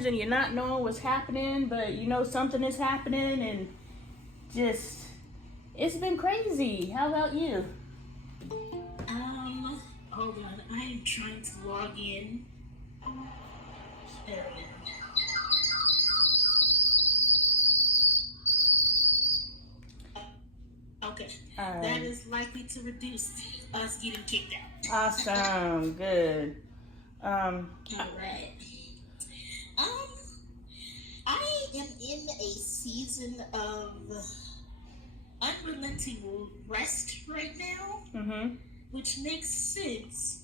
friends and you're not knowing what's happening, but you know something is happening, and just, it's been crazy. How about you? Hold on. I am trying to log in. There it is. Okay. That is likely to reduce us getting kicked out. Awesome. Good. All right. I am in a season of unrelenting rest right now, which makes sense.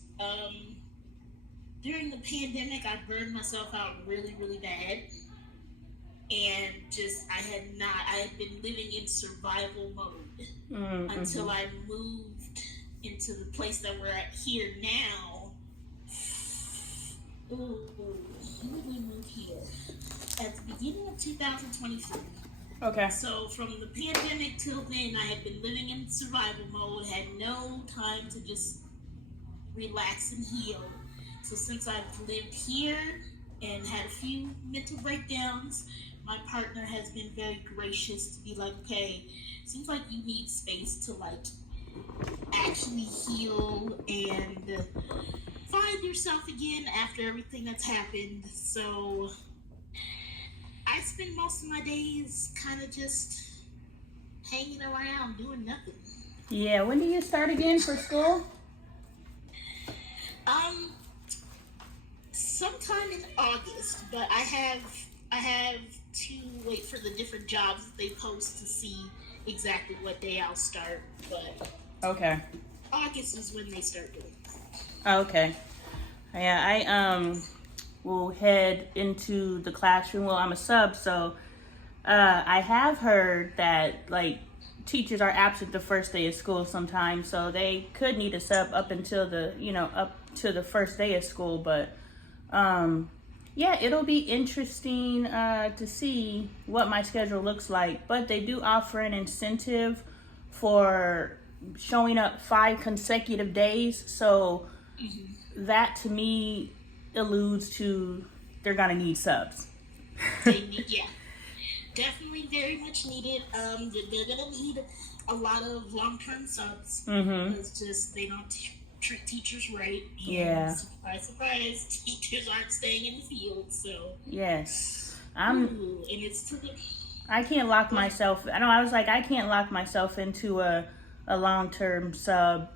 During the pandemic, I burned myself out really, really bad. And I had been living in survival mode until I moved into the place that we're at here now. Ooh, when did we move here? At the beginning of 2023. Okay. So from the pandemic till then, I had been living in survival mode, had no time to just relax and heal. So since I've lived here and had a few mental breakdowns, my partner has been very gracious to be like, okay, seems like you need space to like actually heal and find yourself again after everything that's happened. So I spend most of my days kind of just hanging around doing nothing. Yeah, when do you start again for school? Sometime in August, but I have to wait for the different jobs that they post to see exactly what day I'll start. But okay, August is when they start doing it. Okay. Yeah, I will head into the classroom. Well, I'm a sub, so I have heard that like teachers are absent the first day of school sometimes, so they could need a sub up until up to the first day of school. But yeah, it'll be interesting to see what my schedule looks like. But they do offer an incentive for showing up 5 consecutive days, so that to me alludes to they're gonna need subs. Yeah, definitely very much needed. They're gonna need a lot of long-term subs. It's just they don't treat teachers right. And Yeah. Surprise, surprise, teachers aren't staying in the field. So Yes, and it's to the. I can't lock myself. I was like, I can't lock myself into a long-term sub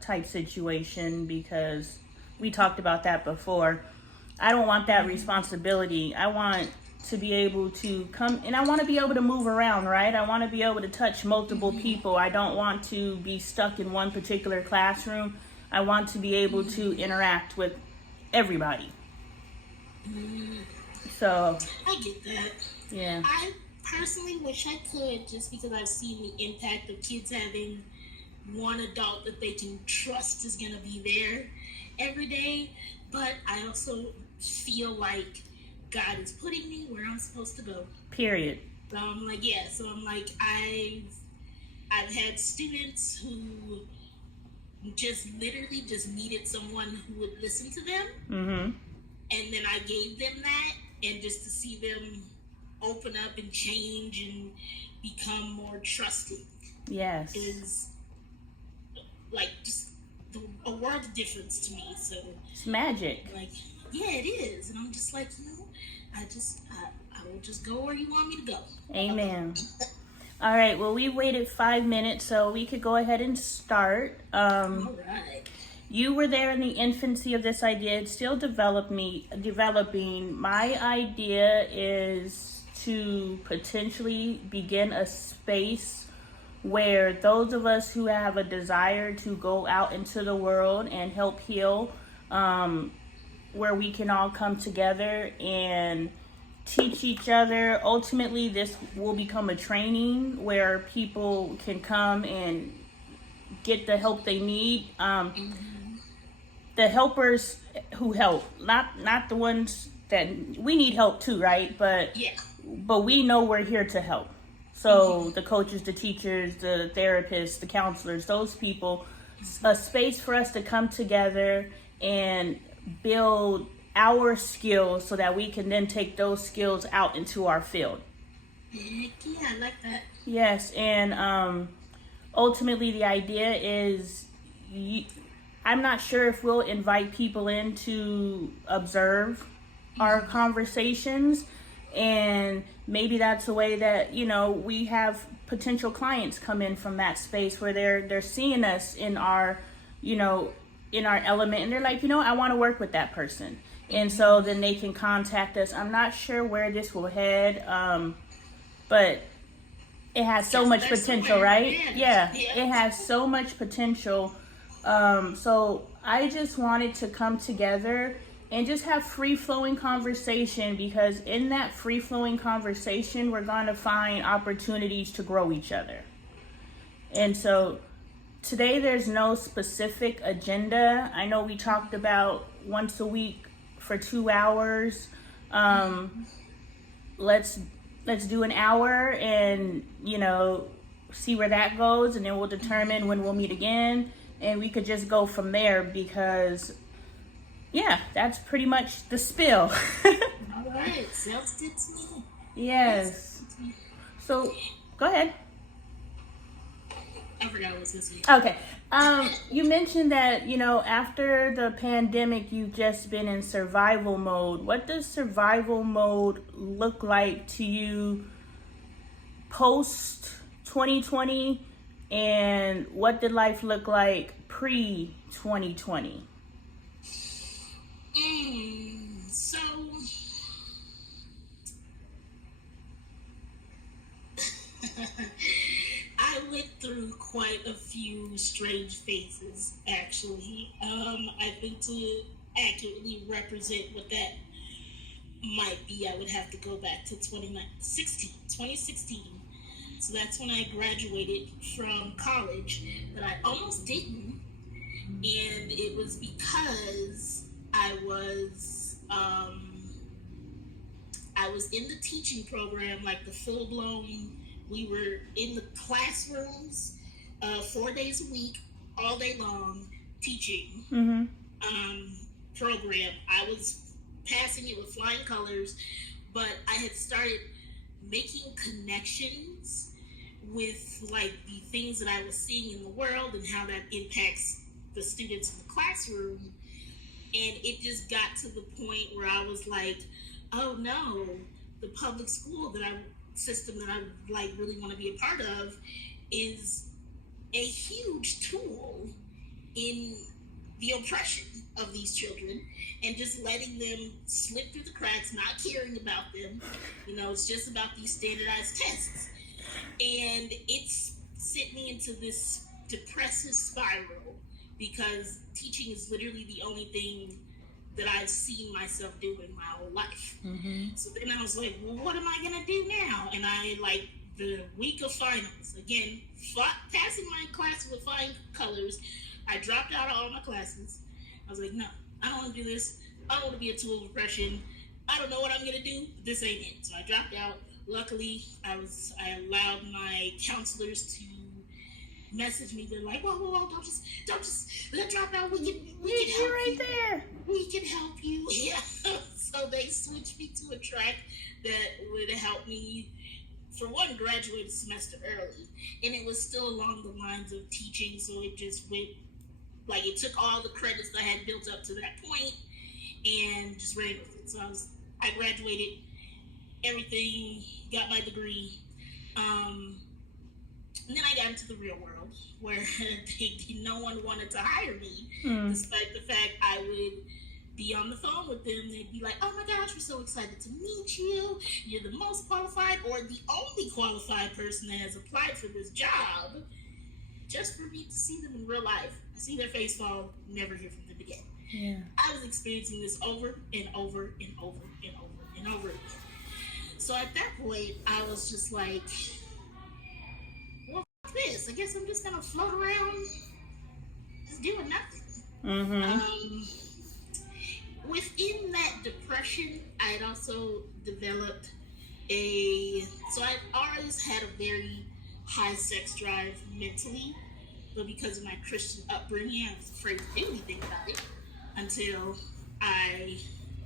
type situation, because we talked about that before. I don't want that responsibility. I want to be able to come, and I want to be able to move around, right? I want to be able to touch multiple people. I don't want to be stuck in one particular classroom. I want to be able to interact with everybody. So I get that. yeah. I personally wish I could, just because I've seen the impact of kids having one adult that they can trust is going to be there every day. But I also feel like God is putting me where I'm supposed to go. Period. So I'm like, yeah. So I'm like, I've had students who just literally just needed someone who would listen to them. And then I gave them that, and just to see them open up and change and become more trusting. Yes. Is like just a world of difference to me. So it's magic. Like, yeah, it is. And I'm just like, I will just go where you want me to go. Amen. All right, well, we waited 5 minutes, so we could go ahead and start. All right. You were there in the infancy of this idea. It's still developing. My idea is to potentially begin a space where those of us who have a desire to go out into the world and help heal, where we can all come together and teach each other. Ultimately, this will become a training where people can come and get the help they need. The helpers who help, not the ones that we need help too, right? But we know we're here to help. So the coaches, the teachers, the therapists, the counselors, those people, a space for us to come together and build our skills so that we can then take those skills out into our field. Heck yeah, I like that. Yes, and ultimately the idea is, I'm not sure if we'll invite people in to observe our conversations, and maybe that's a way that, you know, we have potential clients come in from that space where they're seeing us in our, you know, in our element, and they're like, you know, I want to work with that person, and so then they can contact us. I'm not sure where this will head, but it has so much potential, right? Yeah, it has so much potential. So I just wanted to come together and just have free-flowing conversation, because in that free-flowing conversation, we're going to find opportunities to grow each other. And so today there's no specific agenda. I know we talked about once a week for 2 hours. Let's do an hour and, you know, see where that goes, and then we'll determine when we'll meet again, and we could just go from there, because yeah, that's pretty much the spill. All right, sounds good to me. Yes. So go ahead. I forgot what I was going to say. Okay. You mentioned that, you know, after the pandemic, you've just been in survival mode. What does survival mode look like to you post 2020, and what did life look like pre 2020? So I went through quite a few strange phases, actually. I think to accurately represent what that might be, I would have to go back to 2016. So that's when I graduated from college, but I almost didn't. And it was because I was in the teaching program, like the full-blown, we were in the classrooms 4 days a week, all day long, teaching program. I was passing it with flying colors, but I had started making connections with like the things that I was seeing in the world and how that impacts the students in the classroom. And it just got to the point where I was like, oh no, the public school system that I like really want to be a part of is a huge tool in the oppression of these children, and just letting them slip through the cracks, not caring about them. You know, it's just about these standardized tests. And it's sent me into this depressive spiral, because teaching is literally the only thing that I've seen myself doing my whole life. So then I was like, well, what am I gonna do now? And I, like, the week of finals, again, passing my class with flying colors, I dropped out of all my classes. I was like, no, I don't want to do this. I don't want to be a tool of oppression. I don't know what I'm gonna do, but this ain't it. So I dropped out. Luckily, I allowed my counselors to message me. They're like, whoa, don't just let drop out. We can help right you. There. We can help you. Yeah. So they switched me to a track that would help me, for one, graduate a semester early. And it was still along the lines of teaching, so it just went, like, it took all the credits that I had built up to that point and just ran with it. So I graduated everything, got my degree. And then I got into the real world, where no one wanted to hire me, despite the fact I would be on the phone with them. They'd be like, oh my gosh, we're so excited to meet you. You're the most qualified, or the only qualified person that has applied for this job, just for me to see them in real life. I see their face fall, never hear from them again. Yeah. I was experiencing this over and over and over and over and over again. So at that point, I was just like, well, f this. I guess I'm just gonna float around, just doing nothing. Within that depression, I had also developed so I always had a very high sex drive mentally, but because of my Christian upbringing, I was afraid to do anything about it until I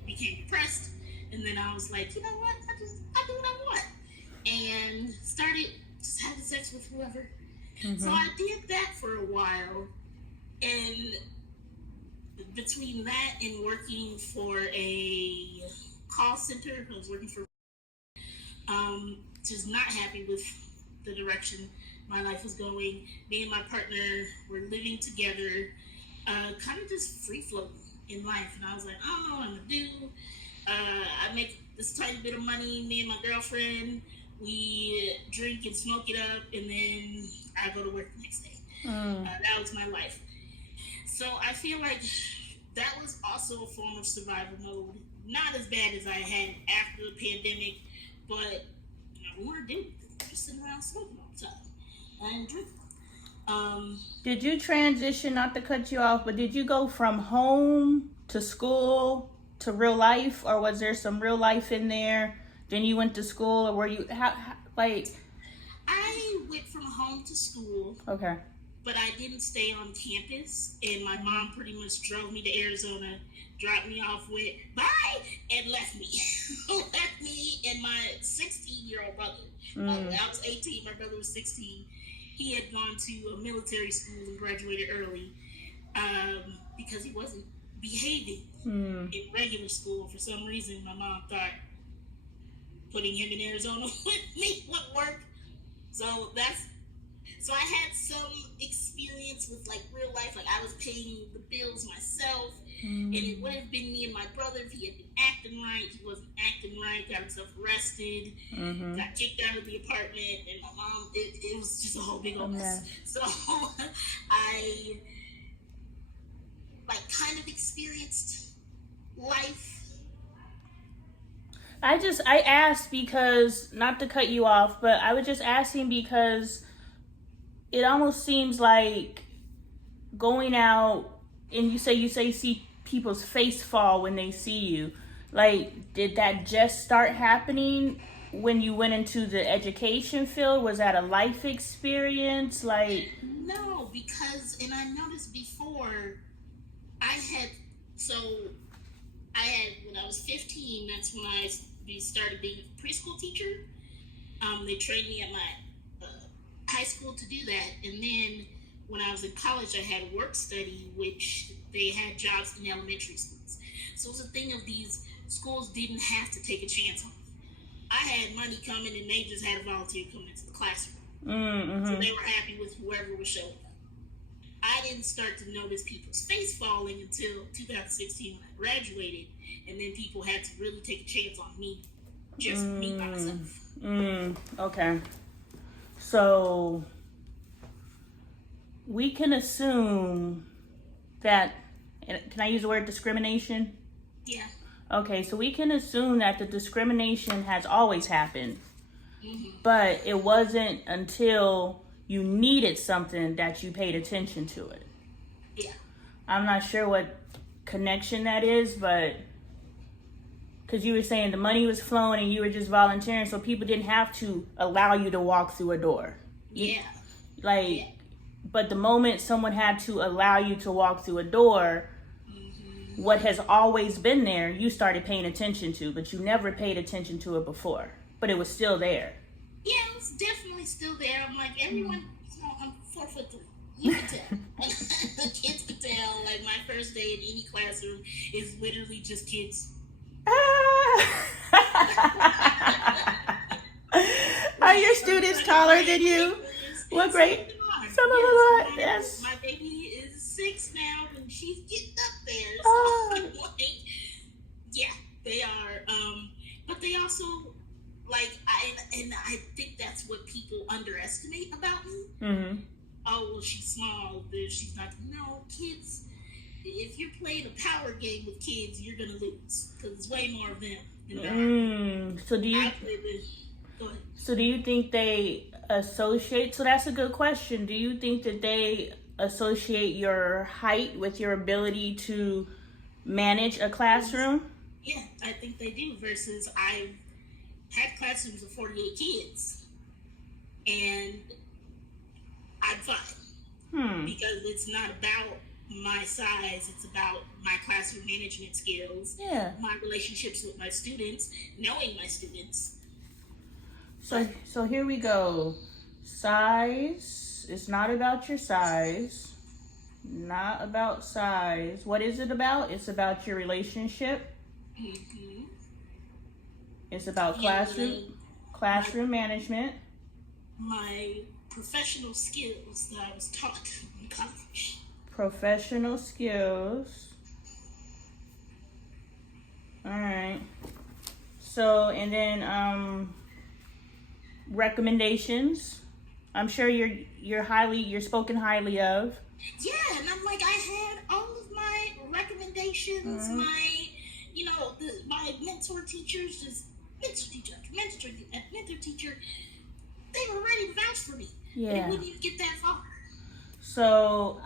became depressed, and then I was like, you know what? I do what I want, and started just having sex with whoever. So I did that for a while, and between that and working for a call center, I was working for just not happy with the direction my life was going. Me and my partner were living together, kind of just free floating in life. And I was like, I don't know what I'm gonna do. I make this tiny bit of money. Me and my girlfriend, we drink and smoke it up, and then I go to work the next day. That was my life. So I feel like that was also a form of survival mode. Not as bad as I had after the pandemic, but I want to do just sitting around smoking all the time and drinking. Did you transition, not to cut you off, but did you go from home to school to real life, or was there some real life in there? Then you went to school, or were you like? I went from home to school. Okay. But I didn't stay on campus, and my mom pretty much drove me to Arizona, dropped me off with bye, and left me. Left me and my 16-year-old brother. I was 18, my brother was 16. He had gone to a military school and graduated early because he wasn't behaving in regular school. For some reason, my mom thought putting him in Arizona with me would work. So I had some experience with like real life. Like I was paying the bills myself, and it would have been me and my brother if he had been acting right. He wasn't acting right. Got himself arrested. Got kicked out of the apartment, and my mom. It was just a whole big old mess. So I like kind of experienced life. I asked because, not to cut you off, but I was just asking because it almost seems like going out and you say see people's face fall when they see you. Like, did that just start happening when you went into the education field? Was that a life experience? Like, no, because, and I noticed before, when I was 15, that's when I started being a preschool teacher. They trained me at my high school to do that, and then when I was in college I had work study, which they had jobs in elementary schools. So it was a thing of these schools didn't have to take a chance on me. I had money coming and they just had a volunteer come into the classroom. So they were happy with whoever was showing up. I didn't start to notice people's face falling until 2016 when I graduated, and then people had to really take a chance on me, just me by myself. Okay. So we can assume that, can I use the word discrimination? Yeah. Okay, so we can assume that the discrimination has always happened, but it wasn't until you needed something that you paid attention to it. Yeah. I'm not sure what connection that is, but because you were saying the money was flowing and you were just volunteering, so people didn't have to allow you to walk through a door. Yeah. But the moment someone had to allow you to walk through a door, what has always been there, you started paying attention to, but you never paid attention to it before. But it was still there. Yeah, it was definitely still there. I'm like, everyone, I'm 4'3". You can tell. The kids can tell. Like, my first day in any classroom is literally just kids. Are your students taller than you? What grade? Some of them are. Yes. My baby is 6 now, and she's getting up there. So Oh. like, yeah, they are. But they also, like, I think that's what people underestimate about me. Oh, well, she's small. She's not. No, kids. If you're playing a power game with kids, you're gonna lose because it's way more of them than there are. So do you? Go ahead. So do you think they associate? So that's a good question. Do you think that they associate your height with your ability to manage a classroom? Yeah, I think they do. Versus I've had classrooms of 48 kids, and I'm fine because it's not about my size. It's about my classroom management skills, Yeah. my relationships with my students, knowing my students. So here we go. Size. It's not about your size. Not about size. What is it about? It's about your relationship. Mm-hmm. It's about classroom management. My professional skills that I was taught in college. Professional skills. All right. So, and then recommendations. I'm sure you're spoken highly of. Yeah, and I'm like, I had all of my recommendations, my, my mentor teachers, just mentor teacher, they were ready to vouch for me. Yeah. But it wouldn't even get that far. So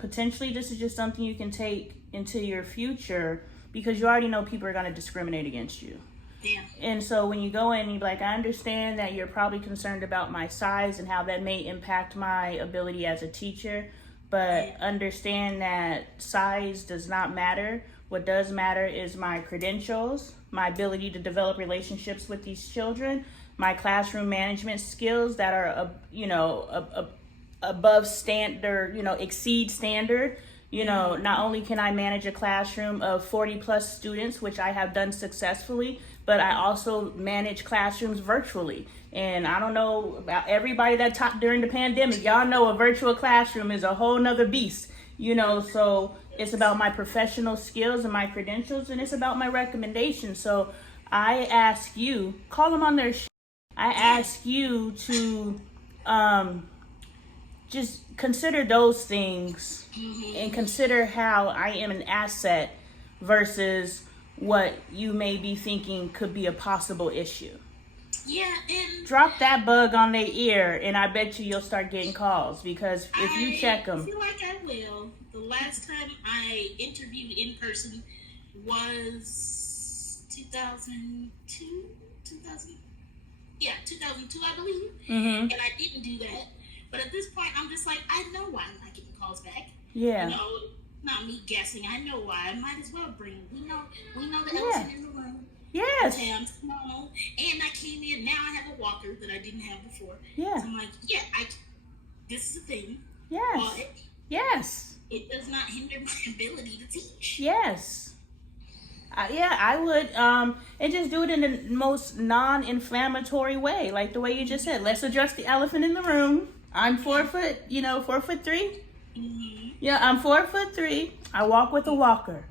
this is just something you can take into your future, because you already know people are going to discriminate against you. Yeah. And so when you go in and you're like, I understand that you're probably concerned about my size and how that may impact my ability as a teacher, but understand that size does not matter. What does matter is my credentials, my ability to develop relationships with these children, my classroom management skills that are, above standard, exceed standard. Not only can I manage a classroom of 40 plus students, which I have done successfully, but I also manage classrooms virtually. And I don't know about everybody that taught during the pandemic. Y'all know a virtual classroom is a whole nother beast, so it's about my professional skills and my credentials, and it's about my recommendations. So I ask you, call them on their I ask you to just consider those things and consider how I am an asset versus what you may be thinking could be a possible issue. Yeah, and drop that bug on their ear, and I bet you'll start getting calls, because if you check them. I feel like I will. The last time I interviewed in person was 2002, 2002, I believe. Mm-hmm. And I didn't do that. But at this point, I'm just like, I know why I'm not getting calls back. Yeah. Not me guessing. I know why. I might as well bring them. We know the elephant in the room. Yes. I'm small, and I came in. Now I have a walker that I didn't have before. Yeah. So I'm like, this is a thing. Yes. But yes. It does not hinder my ability to teach. Yes. I would. And just do it in the most non-inflammatory way, like the way you just said. Let's address the elephant in the room. I'm 4 foot, 4'3". Mm-hmm. Yeah, I'm 4'3". I walk with a walker.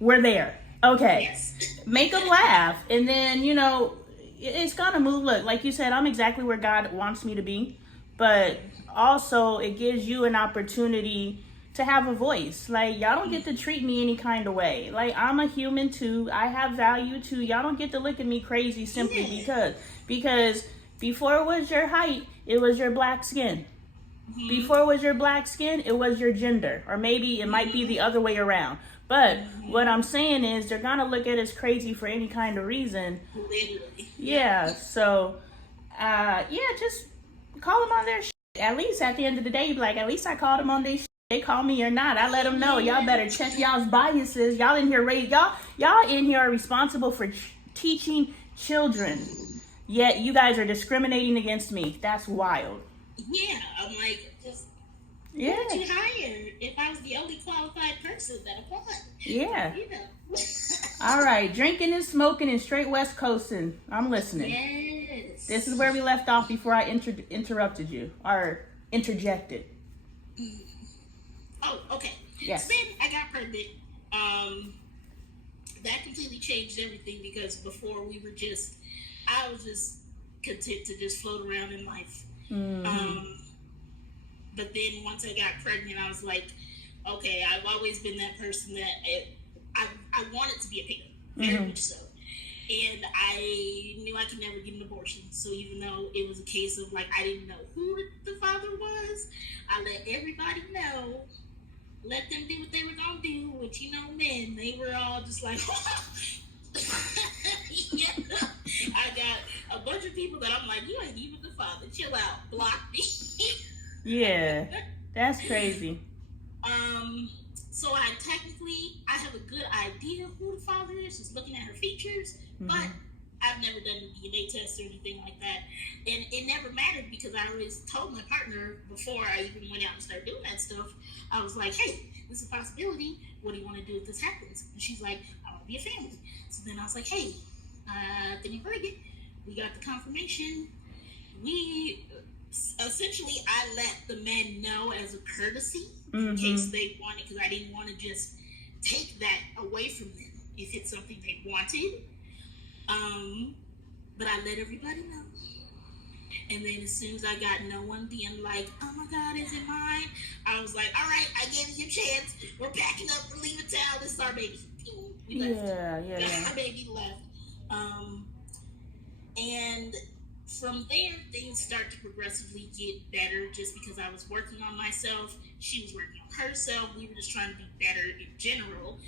We're there. Okay. Yes. Make them laugh, and then it's gonna move. Look, like you said, I'm exactly where God wants me to be, but also it gives you an opportunity to have a voice. Like, y'all don't get to treat me any kind of way. Like, I'm a human too. I have value too. Y'all don't get to look at me crazy simply because before it was your height, it was your black skin. Mm-hmm. Before it was your black skin, it was your gender, or maybe it might be the other way around. But what I'm saying is, they're gonna look at us crazy for any kind of reason. Literally. Yeah. So, just call them on their shit. At least at the end of the day, you be like, at least I called them on their shit. They call me or not, I let them know. Y'all better check y'all's biases. Y'all in here y'all in here are responsible for teaching children. Yet you guys are discriminating against me. That's wild. Yeah, I'm like, just yeah. Who would you hire if I was the only qualified person that applied? Yeah. All right, drinking and smoking and straight West Coasting. I'm listening. Yes. This is where we left off before I interrupted you or interjected. Oh, okay. Yes. So then I got pregnant. That completely changed everything, because before I was just content to just float around in life. Mm-hmm. But then once I got pregnant, I was like, okay, I've always been that person that I wanted to be a parent, very much so. And I knew I could never get an abortion. So even though it was a case of like, I didn't know who the father was, I let everybody know, let them do what they were going to do, which, men, they were all just like, yeah. I got a bunch of people that I'm like, you ain't even the father. Chill out. Block me. Yeah, that's crazy. So I have a good idea who the father is, just looking at her features, but I've never done a DNA test or anything like that. And it never mattered because I always told my partner before I even went out and started doing that stuff, I was like, hey, this is a possibility. What do you want to do if this happens? And she's like, I want to be a family. So then I was like, hey, then you heard it. We got the confirmation. I let the men know as a courtesy in case they wanted, because I didn't want to just take that away from them if it's something they wanted. But I let everybody know. And then as soon as I got no one being like, oh my God, is it mine? I was like, all right, I gave you a chance. We're packing up to leave the town. This is our baby. We left. Yeah. Our baby left. And from there, things start to progressively get better just because I was working on myself. She was working on herself. We were just trying to be better in general.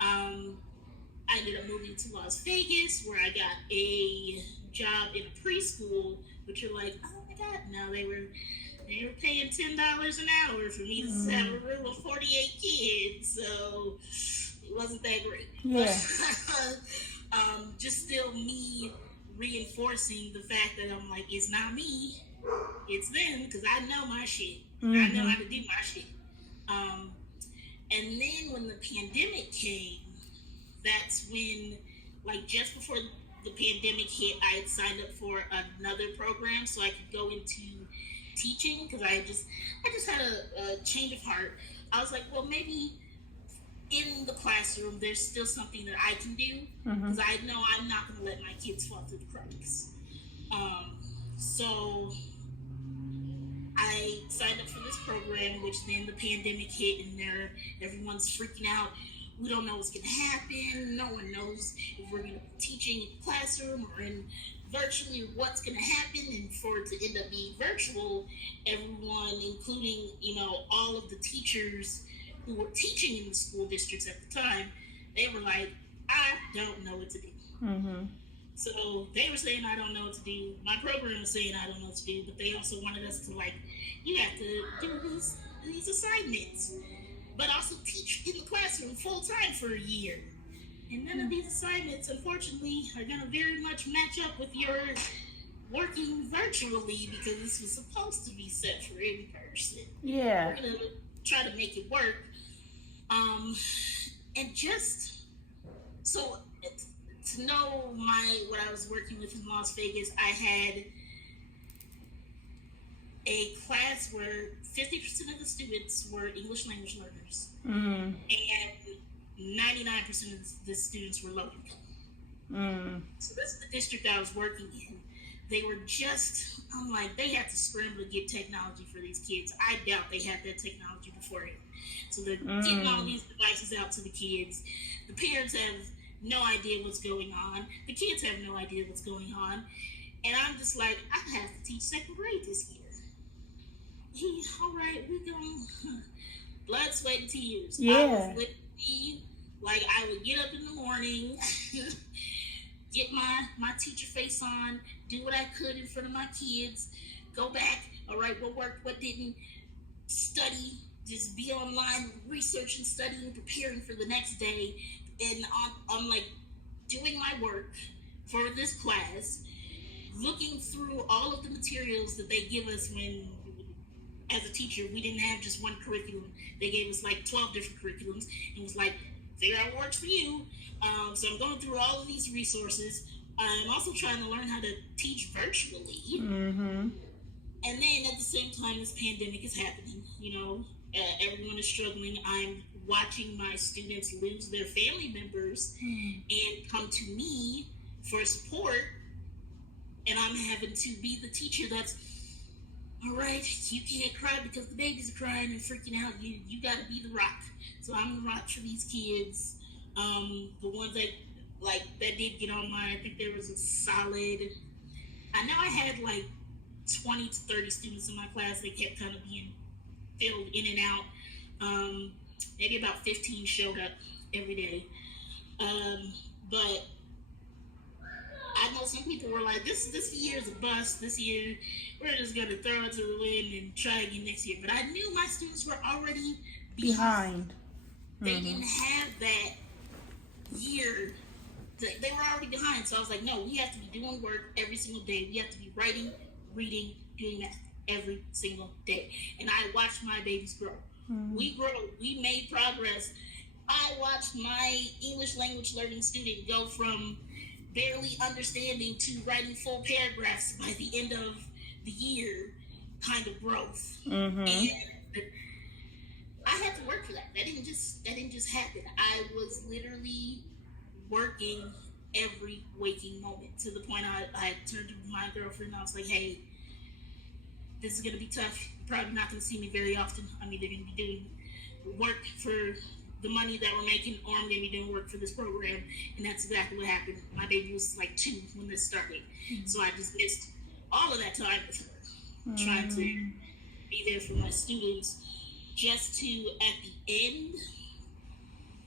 I ended up moving to Las Vegas where I got a job in a preschool, which are like, oh my God, now they were paying $10 an hour for me to have a room of 48 kids, so it wasn't that great. Yeah. Just still me reinforcing the fact that I'm like, it's not me, it's them, because I know my shit. I know how to do my shit. And then when the pandemic came, that's when, like, just before the pandemic hit, I had signed up for another program so I could go into teaching, because I just had a change of heart. I was like, well, maybe in the classroom there's still something that I can do, because I know I'm not going to let my kids fall through the cracks. So I signed up for this program, which then the pandemic hit, and everyone's freaking out. We don't know what's going to happen. No one knows if we're going to be teaching in the classroom or in virtually, or what's going to happen. And for it to end up being virtual, everyone, including, all of the teachers who were teaching in the school districts at the time, they were like, I don't know what to do. So they were saying, I don't know what to do. My program was saying, I don't know what to do. But they also wanted us to, you have to do these assignments, but also teach in the classroom full time for a year. And none of these assignments, unfortunately, are going to very much match up with your working virtually, because this was supposed to be set for in person. Yeah. We're going to try to make it work. And just so to know what I was working with in Las Vegas, I had a class where 50% of the students were English language learners, and 99% of the students were low income. So this is the district I was working in. They were I'm like, they had to scramble to get technology for these kids. I doubt they had that technology beforehand. So they're getting all these devices out to the kids. The parents have no idea what's going on. The kids have no idea what's going on. And I'm just like, I have to teach second grade this year. All right, we going blood, sweat, and tears. Yeah. I was literally, I would get up in the morning, get my teacher face on, do what I could in front of my kids, go back, all right, what worked, what didn't, study, just be online, researching, studying, preparing for the next day. And I'm doing my work for this class, looking through all of the materials that they give us when, as a teacher, we didn't have just one curriculum. They gave us 12 different curriculums. It was figure out what works for you. So I'm going through all of these resources. I'm also trying to learn how to teach virtually. And then at the same time, this pandemic is happening. Everyone is struggling. I'm watching my students lose their family members and come to me for support. And I'm having to be the teacher that's, all right, you can't cry because the babies are crying and freaking out. You got to be the rock. So I'm the rock for these kids. The ones that that did get online, I think there was a solid, I know I had 20 to 30 students in my class. They kept kind of being filled in and out. Maybe about 15 showed up every day. But I know some people were like, this year's a bust. This year, we're just going to throw it to the wind and try again next year. But I knew my students were already behind. They didn't have that year. They were already behind. So I was like, no, we have to be doing work every single day. We have to be writing, reading, doing math every single day. And I watched my babies grow. We grow. We made progress. I watched my English language learning student go from barely understanding to writing full paragraphs by the end of the year kind of growth. And I had to work for that. That didn't just happen. I was literally working every waking moment, to the point I turned to my girlfriend and I was like, hey, this is going to be tough. You're probably not going to see me very often. I'm either going to be doing work for the money that we're making, or I'm going to be doing work for this program. And that's exactly what happened. My baby was like 2 when this started. So I just missed all of that time with her, trying to be there for my students, just to, at the end,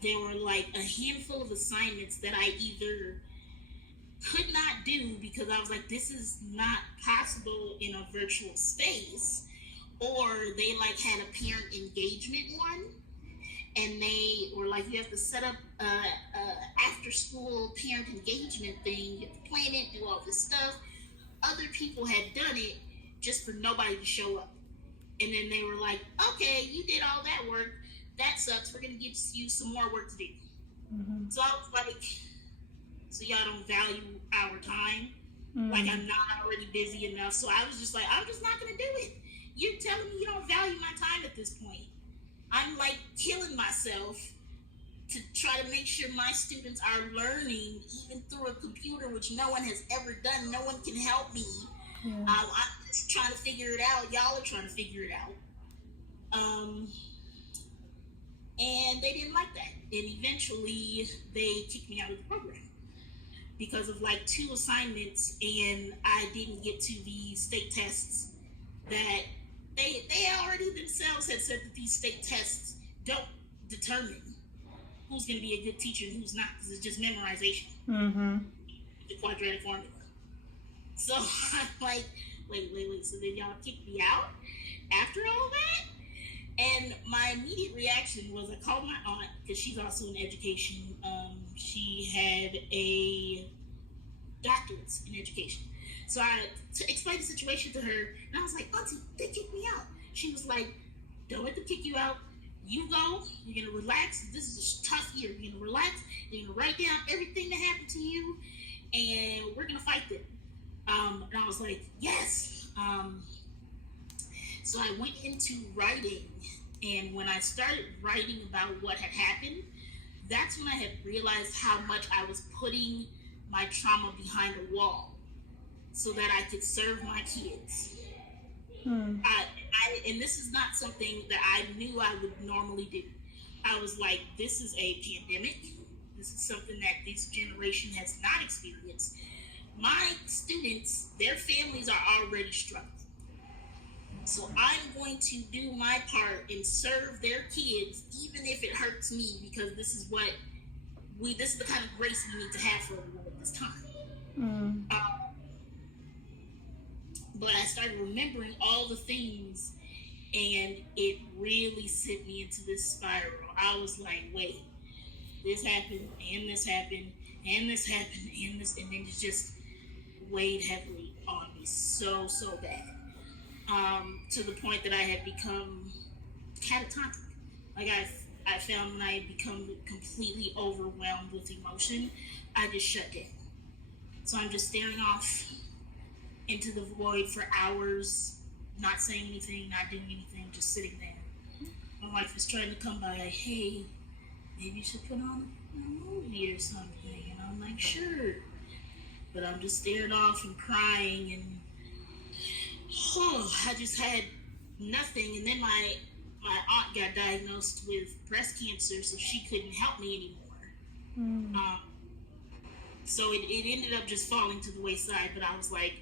there were like a handful of assignments that I either could not do because I was like, this is not possible in a virtual space, or they like had a parent engagement one, and they were like, you have to set up a after school parent engagement thing, you have to plan it, do all this stuff. Other people had done it just for nobody to show up. And then they were like, okay, you did all that work. That sucks. We're going to give you some more work to do. So I was like, so y'all don't value our time? Like, I'm not already busy enough. So I was just like, I'm just not going to do it. You're telling me you don't value my time at this point. I'm like killing myself to try to make sure my students are learning even through a computer, which no one has ever done. No one can help me. I'm just trying to figure it out. Y'all are trying to figure it out. And they didn't like that. And eventually they kicked me out of the program because of like 2 assignments, and I didn't get to the state tests that they already themselves had said that these state tests don't determine who's going to be a good teacher and who's not, because it's just memorization. The quadratic formula. So I'm like, wait. So then y'all kicked me out after all that? And my immediate reaction was I called my aunt, because she's also in education. She had a doctorate in education. So I explained the situation to her, and I was like, Auntie, they kicked me out. She was like, don't let them kick you out. You go, you're going to relax. This is a tough year. You're going to relax. You're going to write down everything that happened to you, and we're going to fight them. And I was like, yes. So I went into writing, and when I started writing about what had happened, that's when I had realized how much I was putting my trauma behind a wall so that I could serve my kids. And this is not something that I knew I would normally do. I was like, this is a pandemic. This is something that this generation has not experienced. My students, their families are already struggling. So I'm going to do my part and serve their kids, even if it hurts me, because this is the kind of grace we need to have for everyone at this time. But I started remembering all the things, and it really sent me into this spiral. I was like, wait, this happened, and this happened, and this happened, and this, and then it just weighed heavily on me so bad. To the point that I had become catatonic. Like I found when I had become completely overwhelmed with emotion, I just shut down. So I'm just staring off into the void for hours, not saying anything, not doing anything, just sitting there. My wife was trying to come by, hey, maybe you should put on a movie or something. And I'm like, sure. But I'm just staring off and crying, and I just had nothing. And then my aunt got diagnosed with breast cancer, so she couldn't help me anymore. So it ended up just falling to the wayside. But I was like,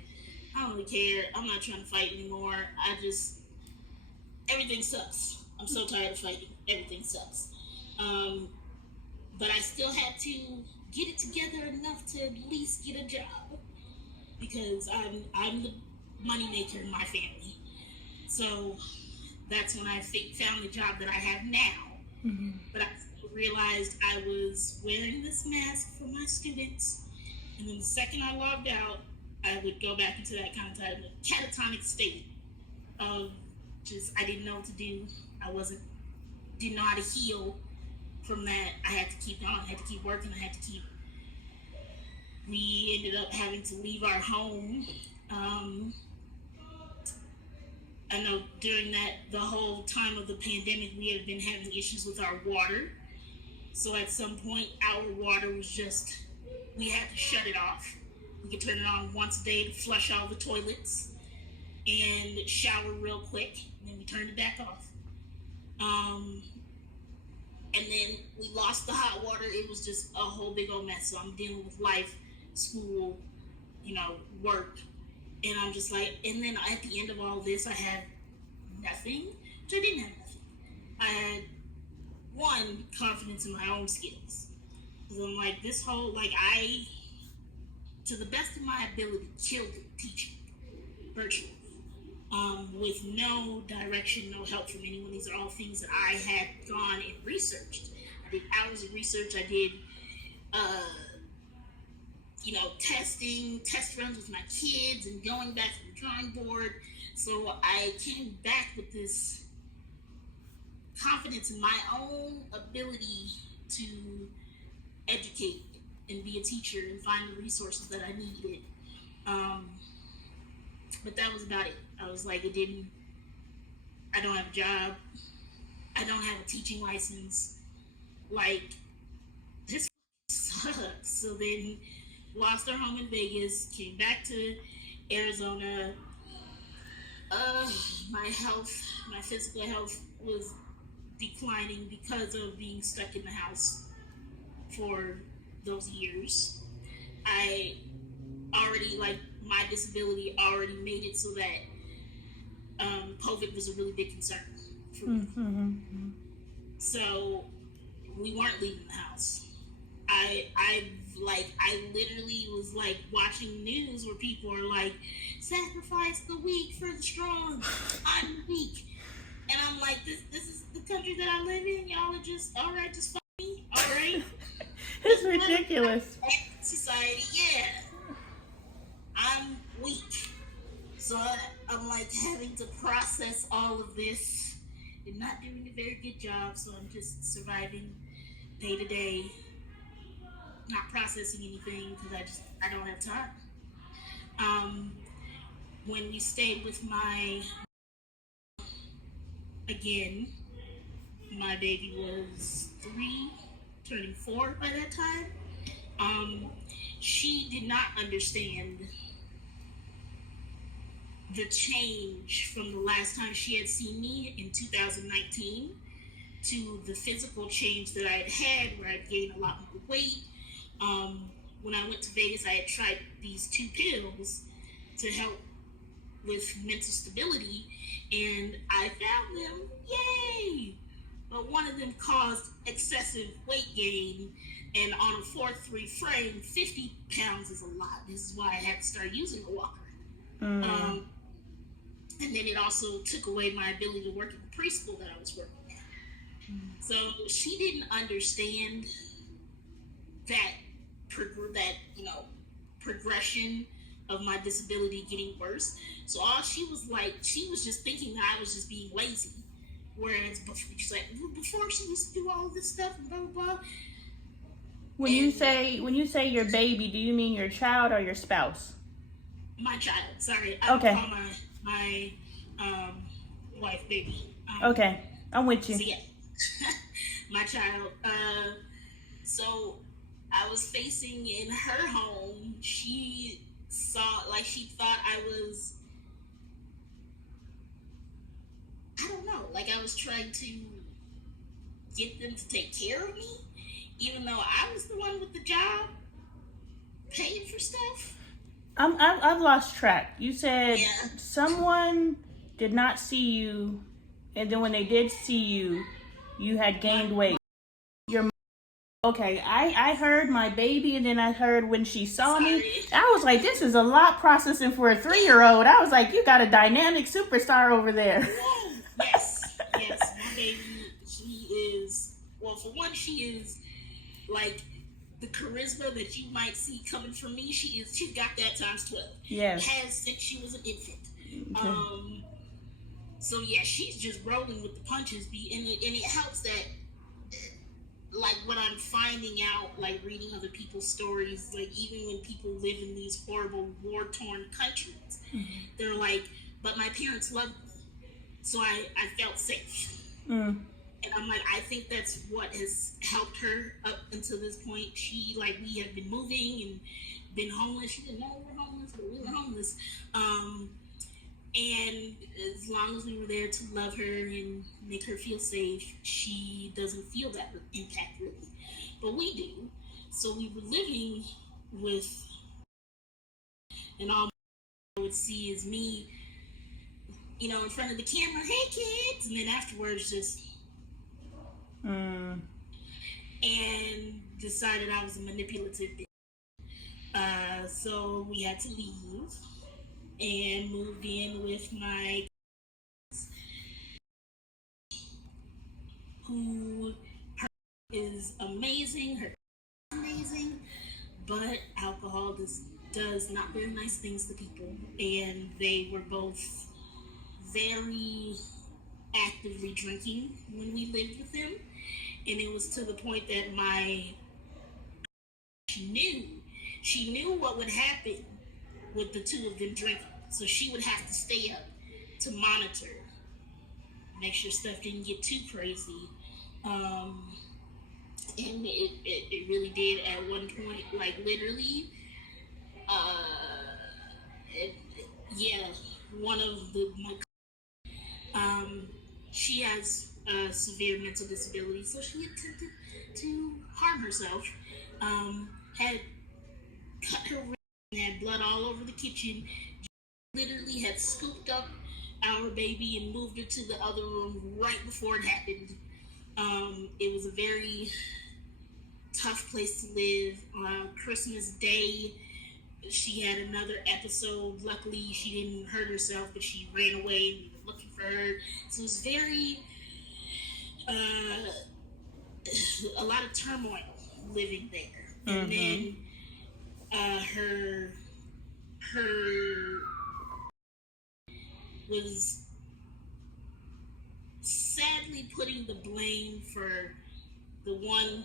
I don't really care. I'm not trying to fight anymore. Everything sucks. I'm so tired of fighting. Everything sucks. But I still had to get it together enough to at least get a job, because I'm the moneymaker in my family. So that's when I found the job that I have now. But I realized I was wearing this mask for my students, and then the second I logged out, I would go back into that kind of type of catatonic state of just I didn't know what to do. Didn't know how to heal from that. I had to keep going. I had to keep working. We ended up having to leave our home. I know during the whole time of the pandemic, we had been having issues with our water. So at some point, our water was just, we had to shut it off. We could turn it on once a day to flush all the toilets and shower real quick, and then we turned it back off. And then we lost the hot water. It was just a whole big old mess. So I'm dealing with life, school, work. And I'm just like, and then at the end of all this, I had nothing, which I didn't have nothing. I had, one, confidence in my own skills. Because I'm like, this whole, I, to the best of my ability, killed it teaching virtually. With no direction, no help from anyone. These are all things that I had gone and researched. I did hours of research. I did, test runs with my kids and going back to the drawing board. So I came back with this confidence in my own ability to educate and be a teacher and find the resources that I needed. But that was about it. I was like, I don't have a job. I don't have a teaching license. This sucks. So then lost our home in Vegas, came back to Arizona. My physical health was declining because of being stuck in the house for those years. I already, my disability already made it so that COVID was a really big concern for me. Mm-hmm. So we weren't leaving the house. I literally was watching news where people are like, sacrifice the weak for the strong. I'm weak. And I'm like, this is the country that I live in. Y'all are just, all right, just fuck me. All right. It's ridiculous. Society, yeah. I'm weak. So I'm having to process all of this and not doing a very good job. So I'm just surviving day to day, not processing anything because I don't have time. When we stayed with my baby was 3, turning 4 by that time. She did not understand the change from the last time she had seen me in 2019 to the physical change that I had where I'd gained a lot more weight. When I went to Vegas, I had tried these 2 pills to help with mental stability, and I found them, yay! But one of them caused excessive weight gain, and on a 4'3" frame, 50 pounds is a lot. This is why I had to start using a walker. And then it also took away my ability to work in the preschool that I was working at. So she didn't understand that progression of my disability getting worse. So all she was just thinking that I was just being lazy. Whereas she's like, before she used to do all this stuff and blah, blah, blah. When you say your baby, do you mean your child or your spouse? My child. Sorry, I okay. don't call my wife baby. Okay, I'm with you. So yeah, my child. So I was facing in her home. She she thought I was, I don't know, I was trying to get them to take care of me, even though I was the one with the job, paying for stuff. I've lost track. You said Yeah. Someone did not see you, and then when they did see you, you had gained weight. Okay, I heard my baby, and then I heard when she saw me. I was like, this is a lot processing for a 3-year-old. I was like, you got a dynamic superstar over there. Yes, my baby, she is, well, for one, she is like the charisma that you might see coming from me. She's got that times 12. Yes. Has since she was an infant. Okay. So yeah, she's just rolling with the punches. And it helps that, like, what I'm finding out, like reading other people's stories, like even when people live in these horrible war-torn countries, they're like, but my parents loved me, so I felt safe. And I'm like, I think that's what has helped her up until this point. She, like, we have been moving and been homeless. She didn't know we were homeless, but we were homeless. And as long as we were there to love her and make her feel safe, she doesn't feel that impact really. But we do. So we were living with, and all I would see is me, you know, in front of the camera, hey kids, and then afterwards just, and decided I was a manipulative bitch. So we had to leave and moved in with my who her is amazing, her amazing, but alcohol does not very nice things to people, and they were both very actively drinking when we lived with them, and it was to the point that she knew what would happen with the two of them drinking, so she would have to stay up to monitor, make sure stuff didn't get too crazy. And it really did at one point, like literally, one of she has a severe mental disability, so she attempted to harm herself, had cut her wrist and had blood all over the kitchen, literally had scooped up our baby and moved her to the other room right before it happened. It was a very tough place to live. On Christmas Day, she had another episode. Luckily, she didn't hurt herself, but she ran away and we were looking for her. So it was very, a lot of turmoil living there. And then her was sadly putting the blame for the one,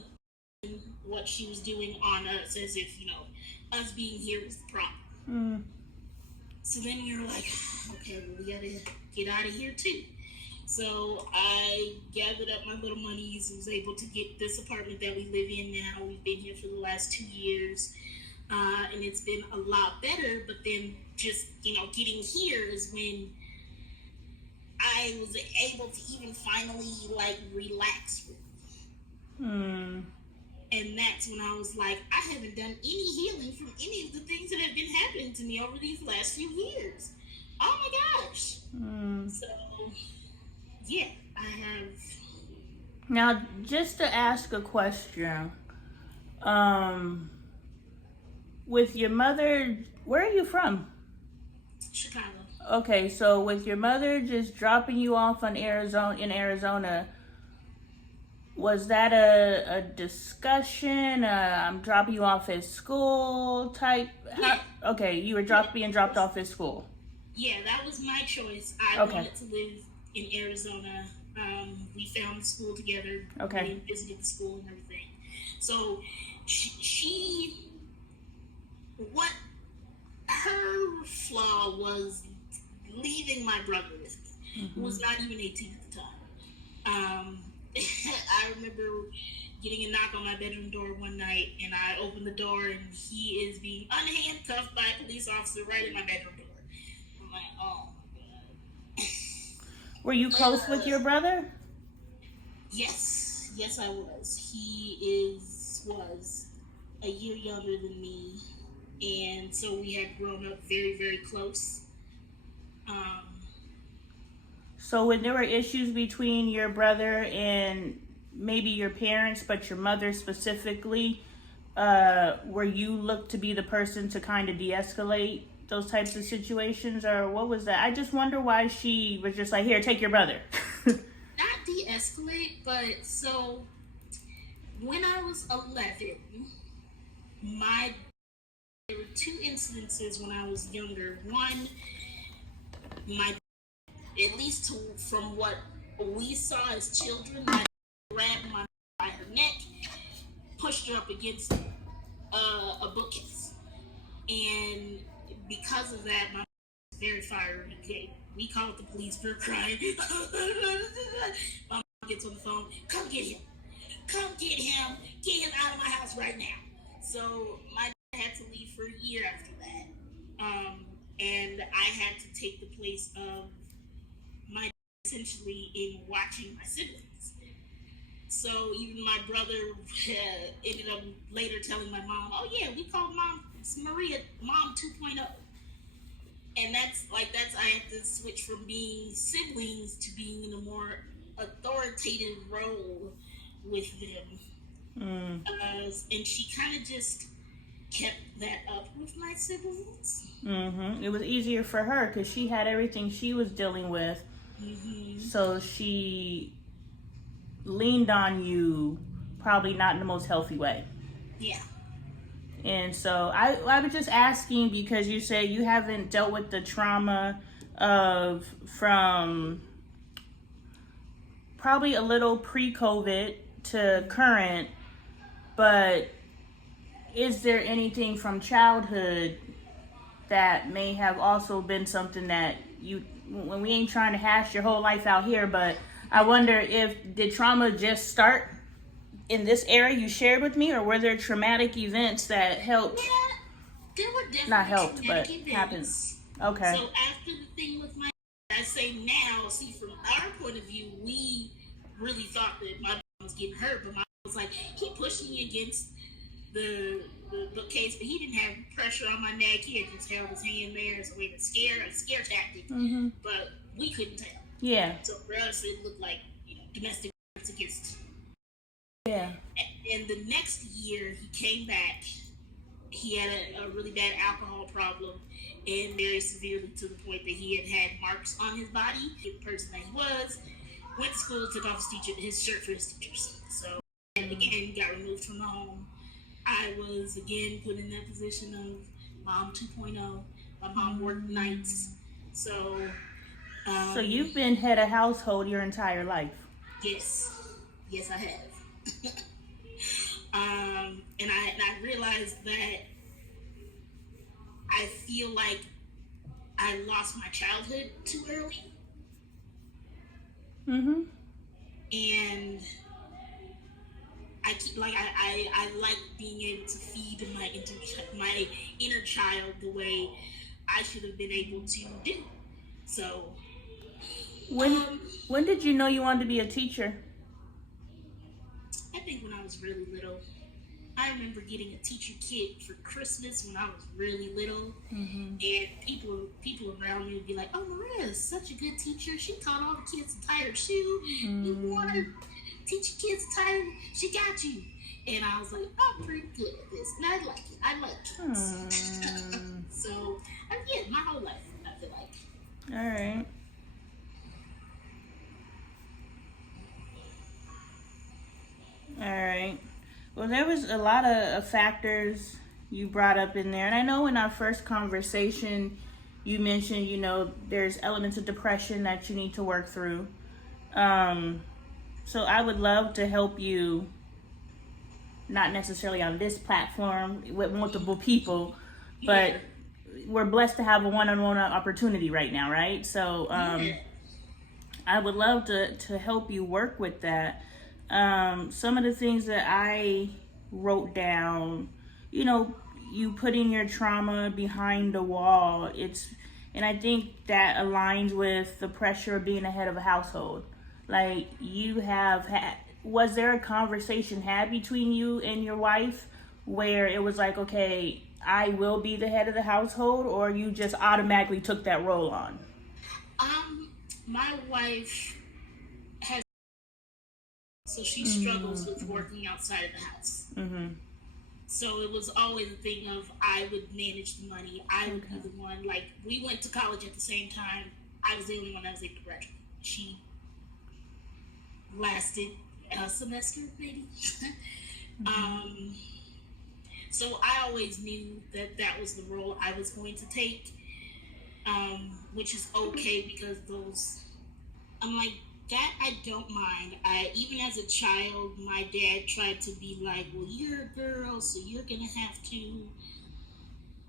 what she was doing on us, as if, you know, us being here was the problem. So then we were like, okay, well, we gotta get out of here too. So I gathered up my little monies, was able to get this apartment that we live in now. We've been here for the last 2 years, and it's been a lot better. But then just, you know, getting here is when I was able to even finally, like, relax with it. And that's when I was like, I haven't done any healing from any of the things that have been happening to me over these last few years. Oh my gosh. So, yeah, I have. Now, just to ask a question, with your mother, where are you from? Chicago. Okay, so with your mother just dropping you off in Arizona, was that a discussion? I'm dropping you off at school type? Yeah. Okay, you were being dropped off at school. Yeah, that was my choice. I wanted to live in Arizona. We found the school together. Okay. We visited the school and everything. So what her flaw was leaving my brother with me, who was not even 18 at the time. I remember getting a knock on my bedroom door one night, and I opened the door, and he is being unhandcuffed by a police officer right in my bedroom door. I'm like, oh my god. Were you close with your brother? Yes, I was. He was a year younger than me, and so we had grown up very, very close. So when there were issues between your brother and maybe your parents, but your mother specifically, were you looked to be the person to kind of de-escalate those types of situations, or what was that? I just wonder why she was just like, here, take your brother. Not de-escalate, but so When I was 11, my there were two incidences when I was younger. One, my at least from what we saw as children, my grabbed my by her neck, pushed her up against a bookcase, and because of that, my mom was very fiery. Okay, we called the police. We're crying. My mom gets on the phone. Come get him. Come get him. Get him out of my house right now. So my dad had to leave for a year after that, and I had to take the place of my dad essentially in watching my siblings. So even my brother ended up later telling my mom, "Oh yeah, we called Mom Maria Mom 2.0." And that's I have to switch from being siblings to being in a more authoritative role with them. And she kind of just kept that up with my siblings. It was easier for her because she had everything she was dealing with. So she leaned on you, probably not in the most healthy way. Yeah. And so I was just asking because you say you haven't dealt with the trauma of from probably a little pre-COVID to current, but is there anything from childhood that may have also been something that you, when we ain't trying to hash your whole life out here, but I wonder if did trauma just start in this era you shared with me, or were there traumatic events that helped? Yeah, there were definitely Not helped, traumatic but events. happened. Okay. So after the thing with my, I say now, see from our point of view, we really thought that my mom was getting hurt, but my mom was like, he pushed me against the bookcase, but he didn't have pressure on my neck. He had just held his hand there, so it was a scare tactic. But we couldn't tell. Yeah. So for us, it looked like domestic violence against. Yeah. And the next year, he came back. He had a really bad alcohol problem, and very severely to the point that he had marks on his body. The person that he was went to school, took off his shirt for his teachers. So, and again, got removed from the home. I was again put in that position of Mom 2.0. My mom worked nights, so. So you've been head of household your entire life. Yes, I have. And I realized that I feel like I lost my childhood too early. And I keep I like being able to feed my inner child the way I should have been able to do. So when did you know you wanted to be a teacher? I think when I was really little. I remember getting a teacher kit for Christmas when I was really little, and people around me would be like, "Oh, Maria is such a good teacher. She taught all the kids to tie her shoe. You want to teach your kids to tie? She got you." And I was like, "I'm pretty good at this, and I like it. I like kids." So, yeah, my whole life, I feel like. All right. All right. Well, there was a lot of factors you brought up in there. And I know in our first conversation, you mentioned, there's elements of depression that you need to work through. So I would love to help you, not necessarily on this platform with multiple people, but we're blessed to have a one-on-one opportunity right now, right? So I would love to help you work with that. Some of the things that I wrote down, you putting your trauma behind the wall, and I think that aligns with the pressure of being the head of a household. Like was there a conversation had between you and your wife where it was like, okay, I will be the head of the household, or you just automatically took that role on? My wife so she struggles with working outside of the house. So it was always a thing of I would manage the money. I would be the one. Like, we went to college at the same time. I was the only one that was able to graduate. She lasted a semester, maybe. So I always knew that that was the role I was going to take, which is okay because those, I'm like, that I don't mind. Even as a child, my dad tried to be like, well, you're a girl, so you're going to have to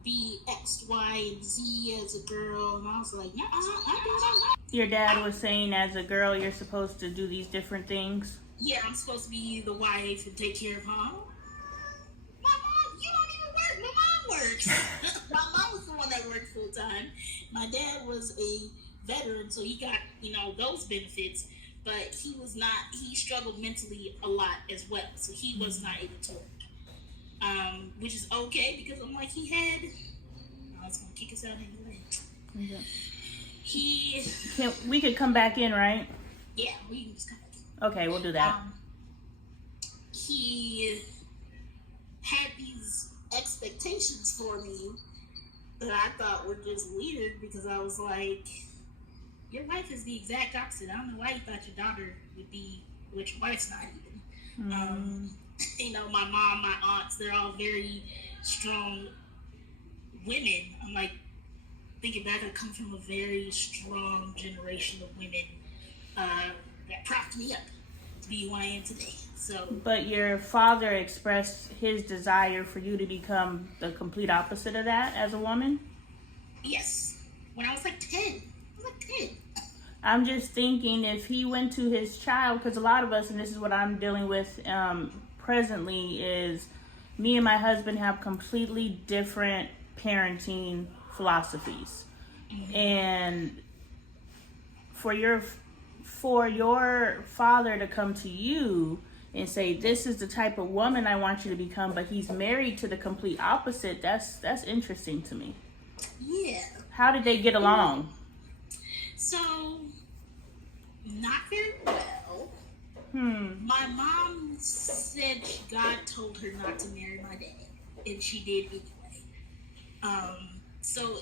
be X, Y, and Z as a girl. And I was like, no, I don't. Your dad was saying as a girl, you're supposed to do these different things? Yeah, I'm supposed to be the wife and take care of mom. My mom, you don't even work. My mom works. My mom was the one that worked full time. My dad was a veteran, so he got, those benefits. But he was not, he struggled mentally a lot as well. So he was not able to work. Which is okay because I'm like, I was going to kick us out anyway. Okay. We could come back in, right? Yeah, we can just come back in. Okay, we'll do that. He had these expectations for me that I thought were just weird because I was like, your wife is the exact opposite. I don't know why you thought your daughter would be what your wife's not even. My mom, my aunts, they're all very strong women. I'm like, thinking back, I come from a very strong generation of women that propped me up to be who I am today. So, but your father expressed his desire for you to become the complete opposite of that as a woman? Yes. When I was like 10. I'm just thinking if he went to his child, because a lot of us, and this is what I'm dealing with presently, is me and my husband have completely different parenting philosophies. And for your father to come to you and say, this is the type of woman I want you to become, but he's married to the complete opposite, that's interesting to me. Yeah. How did they get along? So, not very well. My mom said God told her not to marry my dad, and she did anyway. So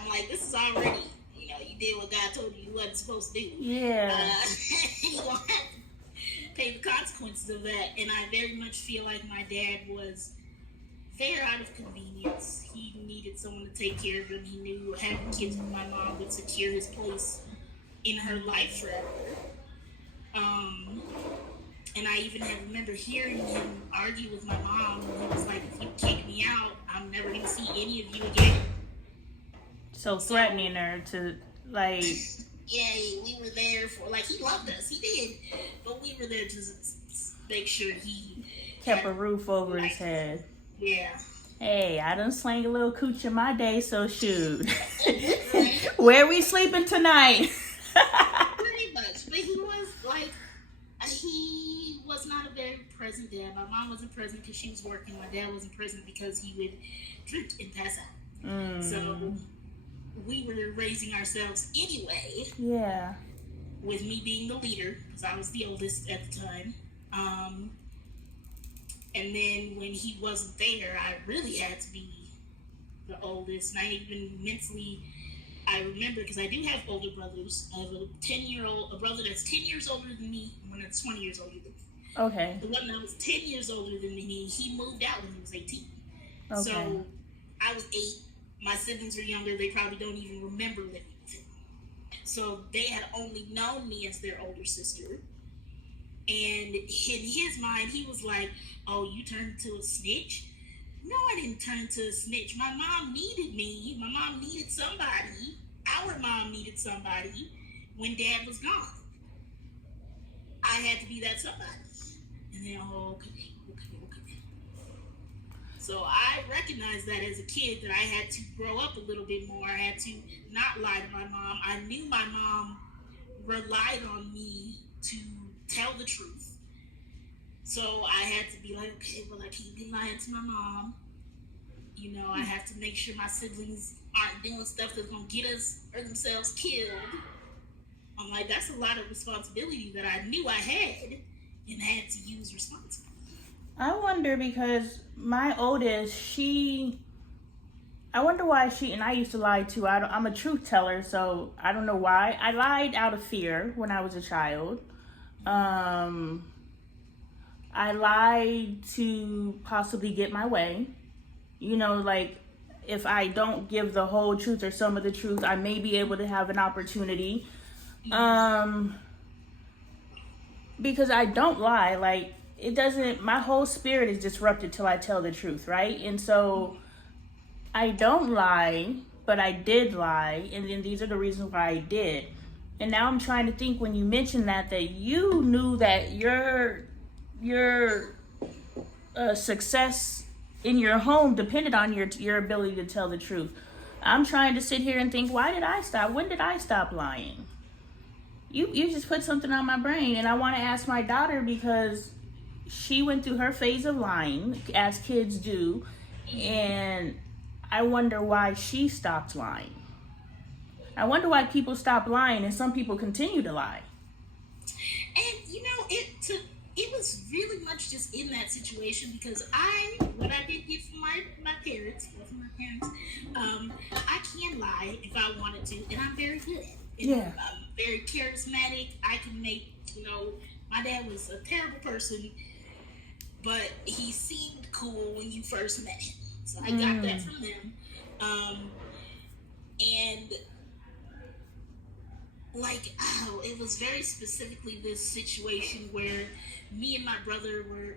I'm like, this is already, you did what God told you wasn't supposed to do. Yeah. You're going to have to pay the consequences of that. And I very much feel like my dad was there out of convenience. He needed someone to take care of him. He knew having kids with my mom would secure his place in her life forever. And I even remember hearing him argue with my mom. He was like, if you kick me out, I'm never going to see any of you again. So threatening her to, like... Yeah, we were there for, he loved us. He did. But we were there to make sure he... kept a roof over his head. Yeah. Hey, I done slang a little cooch in my day, so shoot. Where we sleeping tonight? Pretty much. But he was not a very present dad. My mom wasn't present because she was working. My dad wasn't present because he would drink and pass out. So we were raising ourselves anyway. Yeah. With me being the leader, because I was the oldest at the time. And then when he wasn't there, I really had to be the oldest. And I even mentally, I remember, because I do have older brothers. I have a brother that's 10 years older than me, and one that's 20 years older than me. Okay. The one that was 10 years older than me, he moved out when he was 18. Okay. So I was 8. My siblings are younger. They probably don't even remember living with him. So they had only known me as their older sister. And in his mind, he was like, oh, you turned into a snitch? No, I didn't turn into a snitch. My mom needed me. My mom needed somebody. Our mom needed somebody when Dad was gone. I had to be that somebody. And then, okay. So I recognized that as a kid that I had to grow up a little bit more. I had to not lie to my mom. I knew my mom relied on me to tell the truth. So I had to be like, okay, well, I can't be lying to my mom. I have to make sure my siblings aren't doing stuff that's going to get us or themselves killed. I'm like, that's a lot of responsibility that I knew I had and had to use responsibly. I wonder because my oldest, I wonder why and I used to lie too. I'm a truth teller, so I don't know why. I lied out of fear when I was a child. I lied to possibly get my way. You know, like if I don't give the whole truth or some of the truth, I may be able to have an opportunity. Because I don't lie. Like it doesn't. My whole spirit is disrupted till I tell the truth, right? And so I don't lie, but I did lie, and then these are the reasons why I did. And now I'm trying to think when you mentioned that you knew that your success in your home depended on your ability to tell the truth. I'm trying to sit here and think, why did I stop? When did I stop lying? You just put something on my brain, and I want to ask my daughter because she went through her phase of lying, as kids do, and I wonder why she stopped lying. I wonder why people stop lying and some people continue to lie. And it was really much just in that situation because what I did get from my parents, both of my parents, I can lie if I wanted to, and I'm very good at it. Yeah. I'm very charismatic. I can make, my dad was a terrible person, but he seemed cool when you first met him. So I got that from them. And it was very specifically this situation where me and my brother were,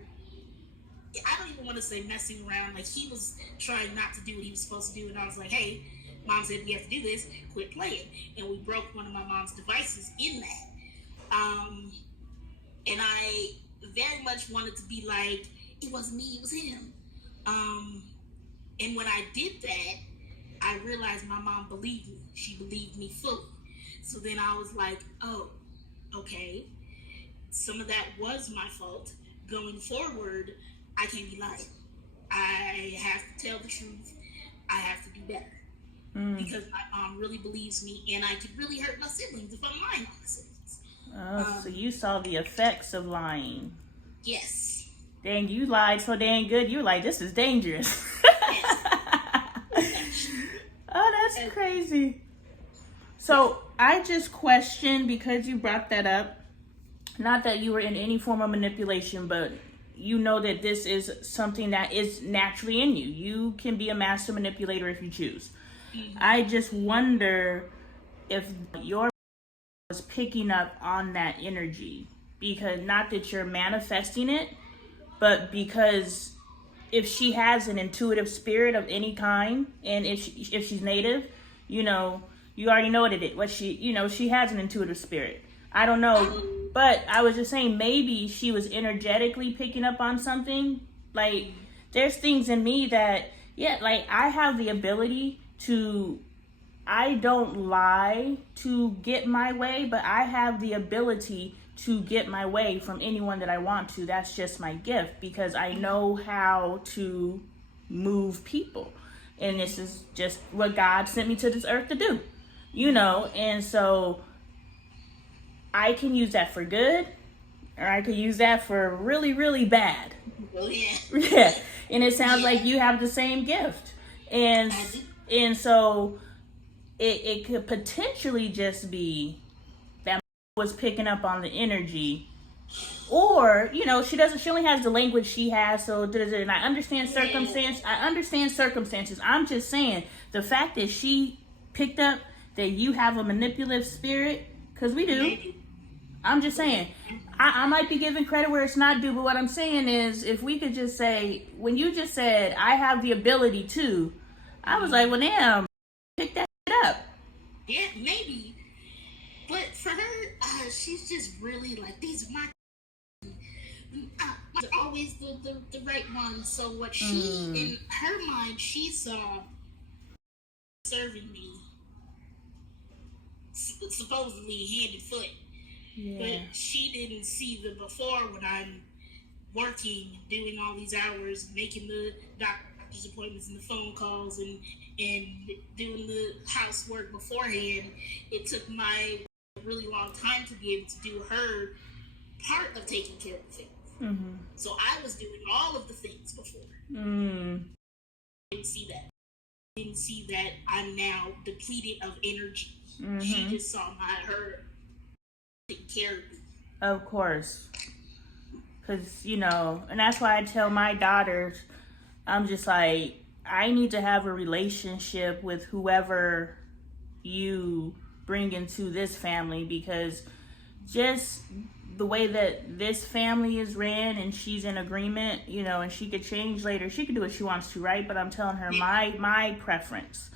I don't even want to say messing around. Like he was trying not to do what he was supposed to do. And I was like, hey, Mom said we have to do this, quit playing. And we broke one of my mom's devices in that. And I very much wanted to be like, it wasn't me, it was him. And when I did that, I realized my mom believed me. She believed me fully. So then I was like, oh, okay. Some of that was my fault. Going forward, I can't be lying. I have to tell the truth. I have to do better. Because my mom really believes me, and I could really hurt my siblings if I'm lying to my siblings. Oh, so you saw the effects of lying. Yes. Dang, you lied so dang good. You were like, this is dangerous. Yes. Oh, that's crazy. So I just questioned, because you brought that up, not that you were in any form of manipulation, but you know that this is something that is naturally in you. You can be a master manipulator if you choose. I just wonder if your was picking up on that energy, because not that you're manifesting it, but because if she has an intuitive spirit of any kind, and if she's native, you already know what she has an intuitive spirit. I don't know, but I was just saying maybe she was energetically picking up on something. Like there's things in me that like I have the ability to, I don't lie to get my way, but I have the ability to get my way from anyone that I want to. That's just my gift, because I know how to move people. And this is just what God sent me to this earth to do, and so I can use that for good, or I could use that for really, really bad. Oh, yeah. Yeah. And it sounds like you have the same gift. And so it could potentially just be that was picking up on the energy, or she only has the language she has. So and I understand circumstances. I'm just saying the fact that she picked up that you have a manipulative spirit, because we do. I'm just saying, I might be giving credit where it's not due, but what I'm saying is, if we could just say, when you just said I have the ability to, I was like, well, damn, pick that up. Yeah, maybe. But for her, she's just really like, these are my always the right ones. So what she, in her mind, she saw serving me, supposedly hand and foot. Yeah. But she didn't see the before, when I'm working, doing all these hours, making the doctor's appointments and the phone calls and doing the housework beforehand. It took my really long time to be able to do her part of taking care of things. Mm-hmm. So I was doing all of the things before. Didn't see that I'm now depleted of energy. Mm-hmm. She just saw her taking care of me. Of course. Because, you know, and that's why I tell my daughters, I'm just like, I need to have a relationship with whoever you bring into this family, because just the way that this family is ran and she's in agreement, you know, and she could change later. She could do what she wants to, right? But I'm telling her my preference.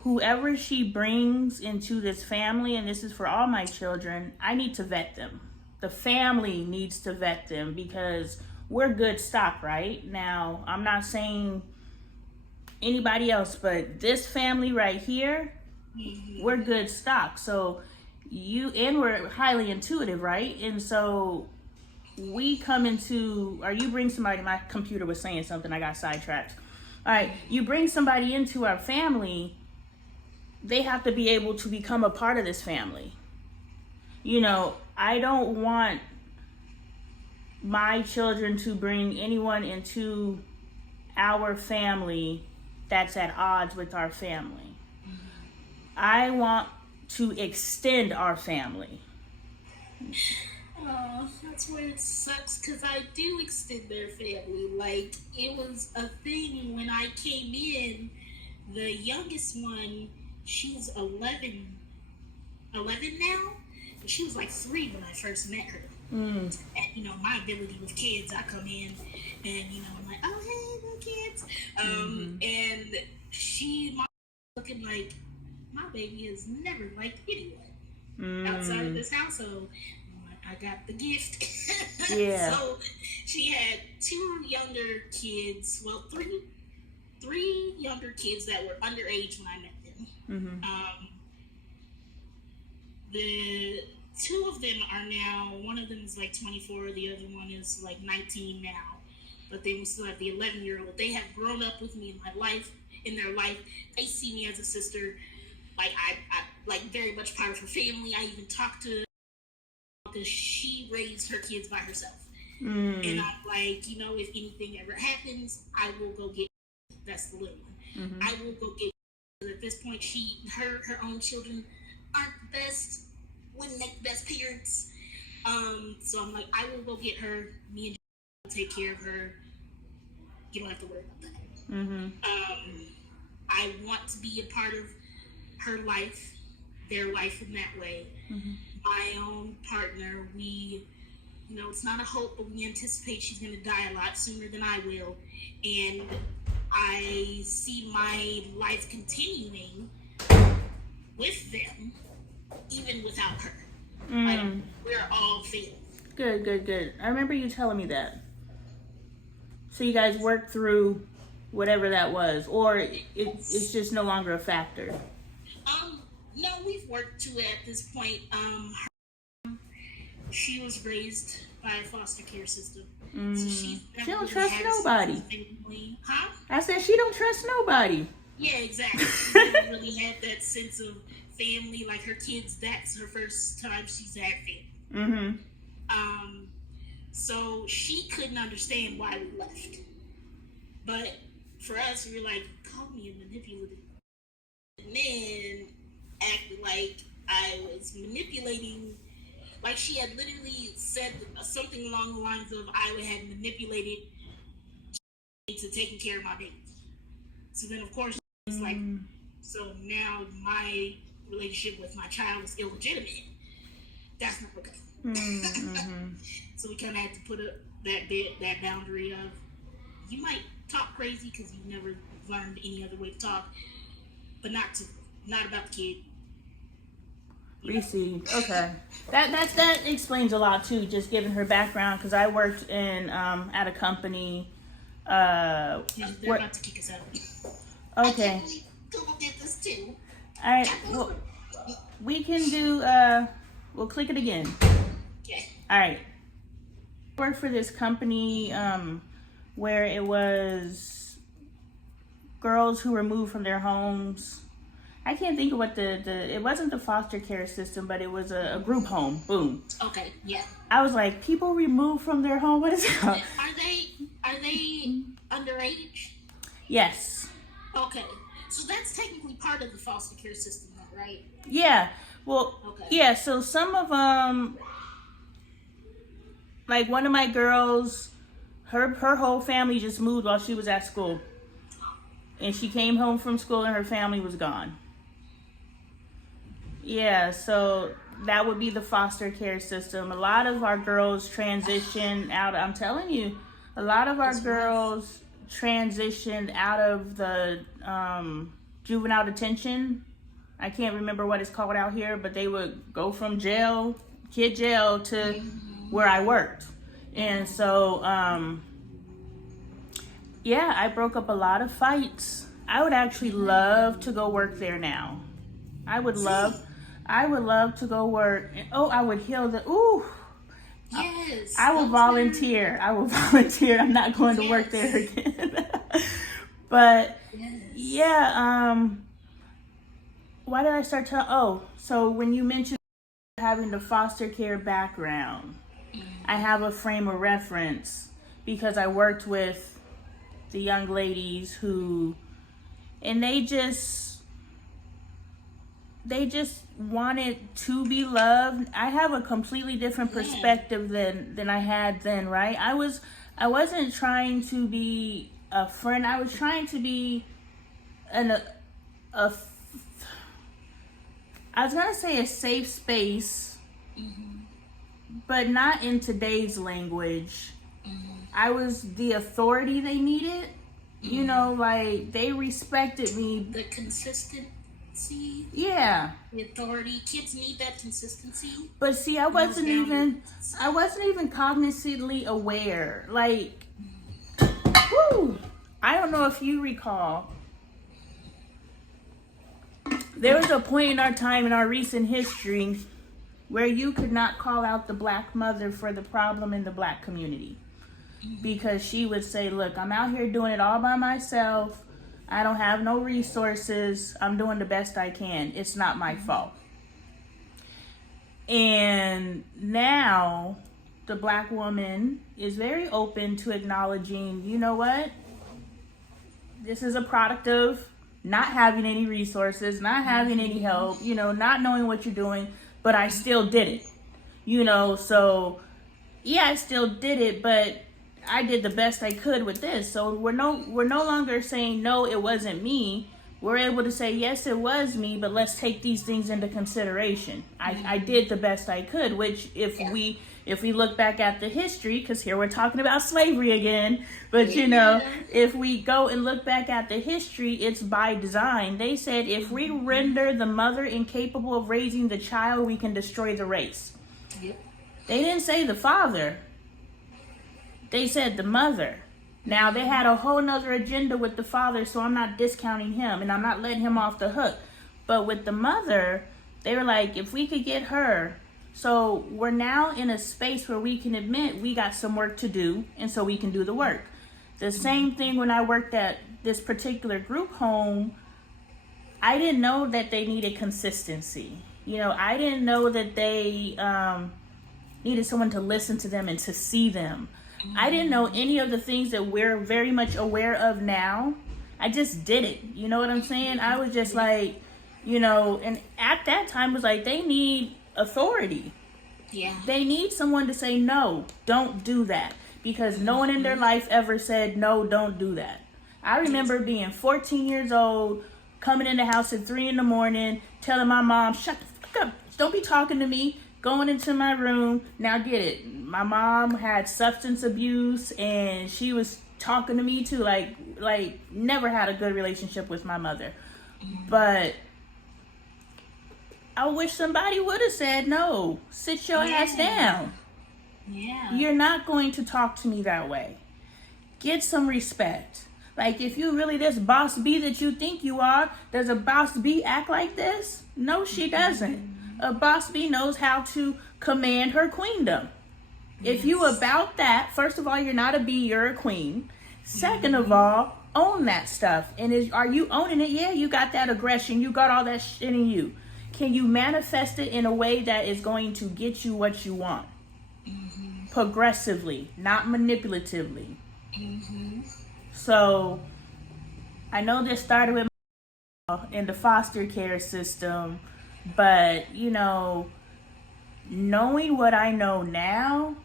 Whoever she brings into this family, and this is for all my children, I need to vet them. The family needs to vet them, because we're good stock, right? Now, I'm not saying anybody else, but this family right here, we're good stock. So we're highly intuitive, right? And so we come into, or you bring somebody, my computer was saying something, I got sidetracked. All right, you bring somebody into our family, they have to be able to become a part of this family. You know, I don't want my children to bring anyone into our family that's at odds with our family. I want to extend our family. Oh, that's where it sucks, because I do extend their family. Like, it was a thing when I came in. The youngest one, she's 11 now, and she was like 3 when I first met her. And, you know, my ability with kids, I come in and, you know, I'm like, oh, hey, little kids. And my looking like, my baby has never liked anyone outside of this household. I got the gift. Yeah. So she had 2 younger kids, well, three younger kids that were underage when I met them. The 2 of them are now, one of them is like 24, the other one is like 19 now. But then we still have the 11-year-old. They have grown up with me in their life. They see me as a sister. Like, I like very much part of her family. I even talk to her because she raised her kids by herself. And I'm like, you know, if anything ever happens, I will go get her. That's the little one. I will go get her. At this point, her own children aren't the best, wouldn't make the best parents. So I'm like, I will go get her. Me and will take care of her. You don't have to worry about that. I want to be a part of her life, their life in that way. My own partner, we, you know, it's not a hope, but we anticipate she's going to die a lot sooner than I will. And I see my life continuing with them, even without her. Like, we're all family. Good. I remember you telling me that. So you guys worked through whatever that was, or it's just no longer a factor? No, we've worked to it at this point. She was raised by a foster care system. So she don't trust nobody. Huh? I said she don't trust nobody. Yeah, exactly. She never really had that sense of family. Like, her kids, that's her first time she's had family. So she couldn't understand why we left. But for us, we were like, call me a manipulative. And then acted like I was manipulating. Like, she had literally said something along the lines of, I had manipulated into taking care of my baby. So then, of course, it's like, so now my relationship with my child is illegitimate. That's not okay. So we kind of had to put up that boundary of, you might talk crazy because you've never learned any other way to talk, but not about the kid. Received. Okay. That explains a lot too, just given her background, because I worked in at a company. They're about to kick us out. Okay. Google did this too. All right. Well, we can do. We'll click it again. Okay. All right. I worked for this company where it was girls who were moved from their homes. I can't think of what it wasn't the foster care system, but it was a group home. Boom. Okay, yeah. I was like, people removed from their home? What is it called? Are they underage? Yes. Okay. So that's technically part of the foster care system, though, right? Yeah. Well, okay. Yeah, so some of them, Like one of my girls, her whole family just moved while she was at school. And she came home from school and her family was gone. Yeah, so that would be the foster care system. A lot of our girls transition out. I'm telling you, a lot of our girls transitioned out of the juvenile detention. I can't remember what it's called out here, but they would go from jail, kid jail, to where I worked. And so, yeah, I broke up a lot of fights. I would actually love to go work there now. I would love to go work. Oh, I would heal the, ooh. Yes. I will volunteer. I will volunteer. I'm not going to work there again. But yeah, why did I start to, oh, so when you mentioned having the foster care background, I have a frame of reference because I worked with the young ladies who, and they just wanted to be loved. I have a completely different perspective than I had then, right? I wasn't trying to be a friend. I was trying to be I was gonna say a safe space, but not in today's language. I was the authority they needed. You know, like they respected me. The consistency. Yeah. The authority. Kids need that consistency. But see, I wasn't even cognizantly aware. Like, whoo! I don't know if you recall. There was a point in our time in our recent history where you could not call out the black mother for the problem in the black community. Because she would say, look, I'm out here doing it all by myself. I don't have no resources. I'm doing the best I can. It's not my fault. And now the black woman is very open to acknowledging, you know what? This is a product of not having any resources, not having any help, you know, not knowing what you're doing, but I still did it. You know, so yeah, I still did it, but I did the best I could with this. So we're no longer saying no, it wasn't me. We're able to say yes, it was me, but let's take these things into consideration. I did the best I could, which if we look back at the history, because here we're talking about slavery again, but you know, if we go and look back at the history, it's by design. They said if we render the mother incapable of raising the child, we can destroy the race. Yep. They didn't say the father. They said the mother. Now, they had a whole nother agenda with the father, so I'm not discounting him, and I'm not letting him off the hook. But with the mother, they were like, if we could get her. So we're now in a space where we can admit we got some work to do, and so we can do the work. The same thing when I worked at this particular group home, I didn't know that they needed consistency. You know, I didn't know that they needed someone to listen to them and to see them. I didn't know any of the things that we're very much aware of now. I just did it. You know what I'm saying? I was just like, you know, and at that time was like, they need authority. Yeah. They need someone to say, no, don't do that. Because no one in their life ever said, no, don't do that. I remember being 14 years old, coming in the house at 3 a.m, telling my mom, shut the fuck up. Don't be talking to me. Going into my room. Now get it. My mom had substance abuse and she was talking to me too. Like never had a good relationship with my mother. But I wish somebody would have said, no, sit your ass down. Yeah. You're not going to talk to me that way. Get some respect. Like if you really this boss B that you think you are, does a boss B act like this? No, she doesn't. A boss bee knows how to command her queendom. Yes. If you about that, first of all, you're not a bee, you're a queen. Second of all, own that stuff. And are you owning it? Yeah, you got that aggression. You got all that shit in you. Can you manifest it in a way that is going to get you what you want? Progressively, not manipulatively. So, I know this started with in the foster care system. But, you know, knowing what I know now,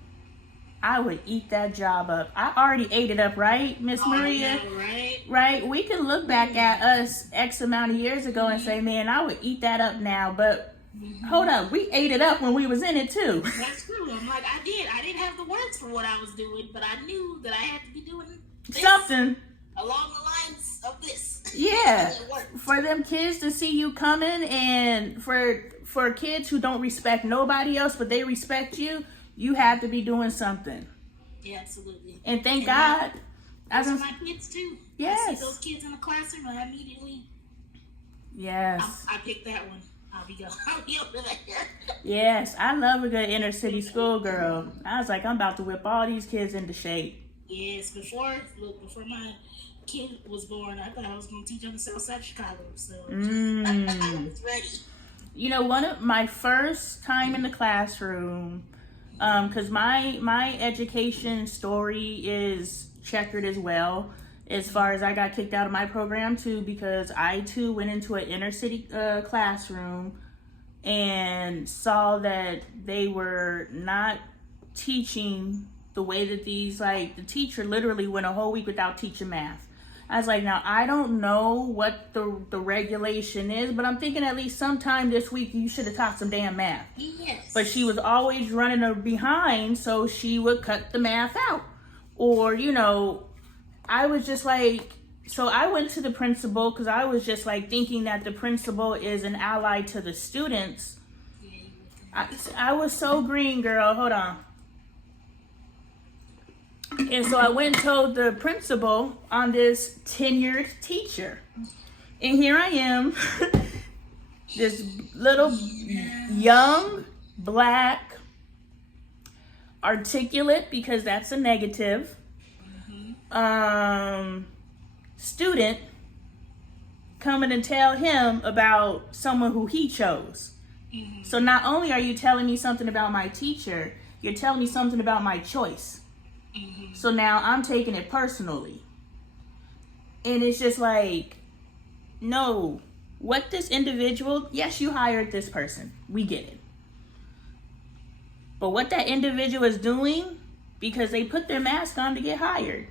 I would eat that job up. I already ate it up, right, Miss Maria? Yeah, right? Right? We can look back at us X amount of years ago and say, man, I would eat that up now. But hold up, we ate it up when we was in it too. That's true. I'm like, I didn't have the words for what I was doing, but I knew that I had to be doing this Something. along the lines of this. Yeah. It worked. For them kids to see you coming, and for kids who don't respect nobody else but they respect you, you have to be doing something. Yeah, absolutely. And thank God. Those are my kids too. Yes. I see those kids in the classroom and I immediately Yes. I picked that one. I'll be over there. Yes. I love a good inner city schoolgirl. I was like, I'm about to whip all these kids into shape. Yes, before my kid was born, I thought I was going to teach on the south side of Chicago. So I was ready. You know, one of my first time in the classroom, because my education story is checkered as well, as far as I got kicked out of my program too, because I too went into an inner city classroom and saw that they were not teaching the way that these, like, the teacher literally went a whole week without teaching math. I was like, now I don't know what the regulation is, but I'm thinking at least sometime this week you should have taught some damn math. Yes. But she was always running her behind, so she would cut the math out. Or, you know, I was just like, so I went to the principal because I was just like thinking that the principal is an ally to the students. I was so green, girl. Hold on. And so I went and told the principal on this tenured teacher. And here I am, this little young, black, articulate, because that's a negative, student coming and tell him about someone who he chose. So not only are you telling me something about my teacher, you're telling me something about my choice. So now I'm taking it personally. And it's just like, no, what this individual, yes, you hired this person. We get it. But what that individual is doing, because they put their mask on to get hired,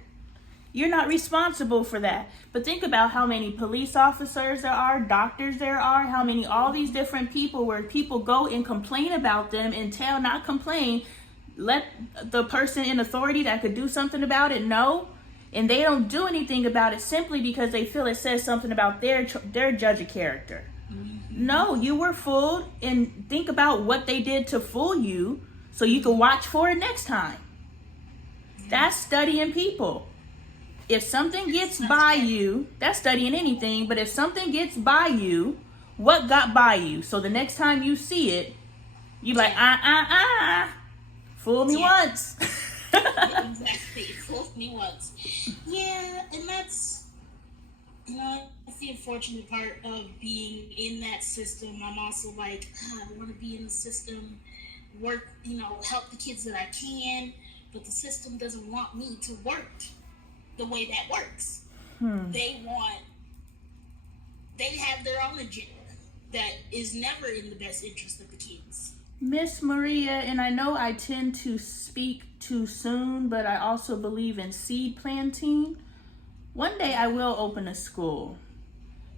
you're not responsible for that. But think about how many police officers there are, doctors there are, how many, all these different people where people go and complain about them and not complain, let the person in authority that could do something about it know, and they don't do anything about it simply because they feel it says something about their judge of character. No, you were fooled, and think about what they did to fool you so you can watch for it next time. That's studying people. If something gets by you, that's studying anything, but if something gets by you, what got by you? So the next time you see it, you like, fool me once. Yeah, exactly. Fool me once. Yeah, and that's, that's the unfortunate part of being in that system. I'm also like, I want to be in the system, work, help the kids that I can, but the system doesn't want me to work the way that works. They have their own agenda that is never in the best interest of the kids. Miss Maria, and I know I tend to speak too soon, but I also believe in seed planting. One day I will open a school.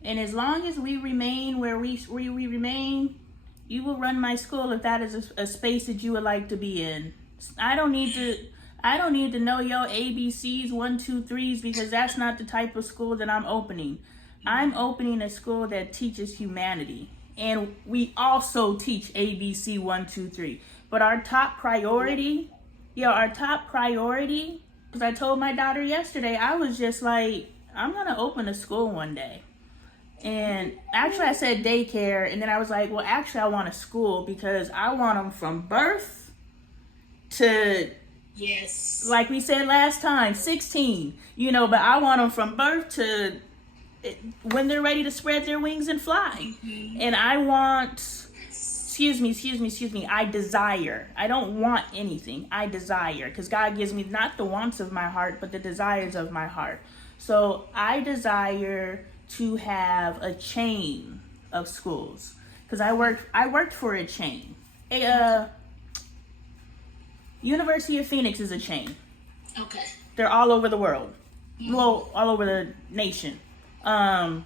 And as long as we remain where we remain, you will run my school if that is a space that you would like to be in. I don't need to know your ABCs, 1, 2, 3s, because that's not the type of school that I'm opening. I'm opening a school that teaches humanity. And we also teach ABC 1, 2, 3. But our top priority, because I told my daughter yesterday, I was just like, I'm going to open a school one day. And actually I said daycare, and then I was like, well, actually I want a school because I want them from birth to, yes, like we said last time, 16, but I want them from birth to when they're ready to spread their wings and fly. And I want, I desire. I don't want anything. I desire, because God gives me not the wants of my heart, but the desires of my heart. So I desire to have a chain of schools, because I worked for a chain. University of Phoenix is a chain. Okay. They're all over the world. Mm-hmm. Well, all over the nation. I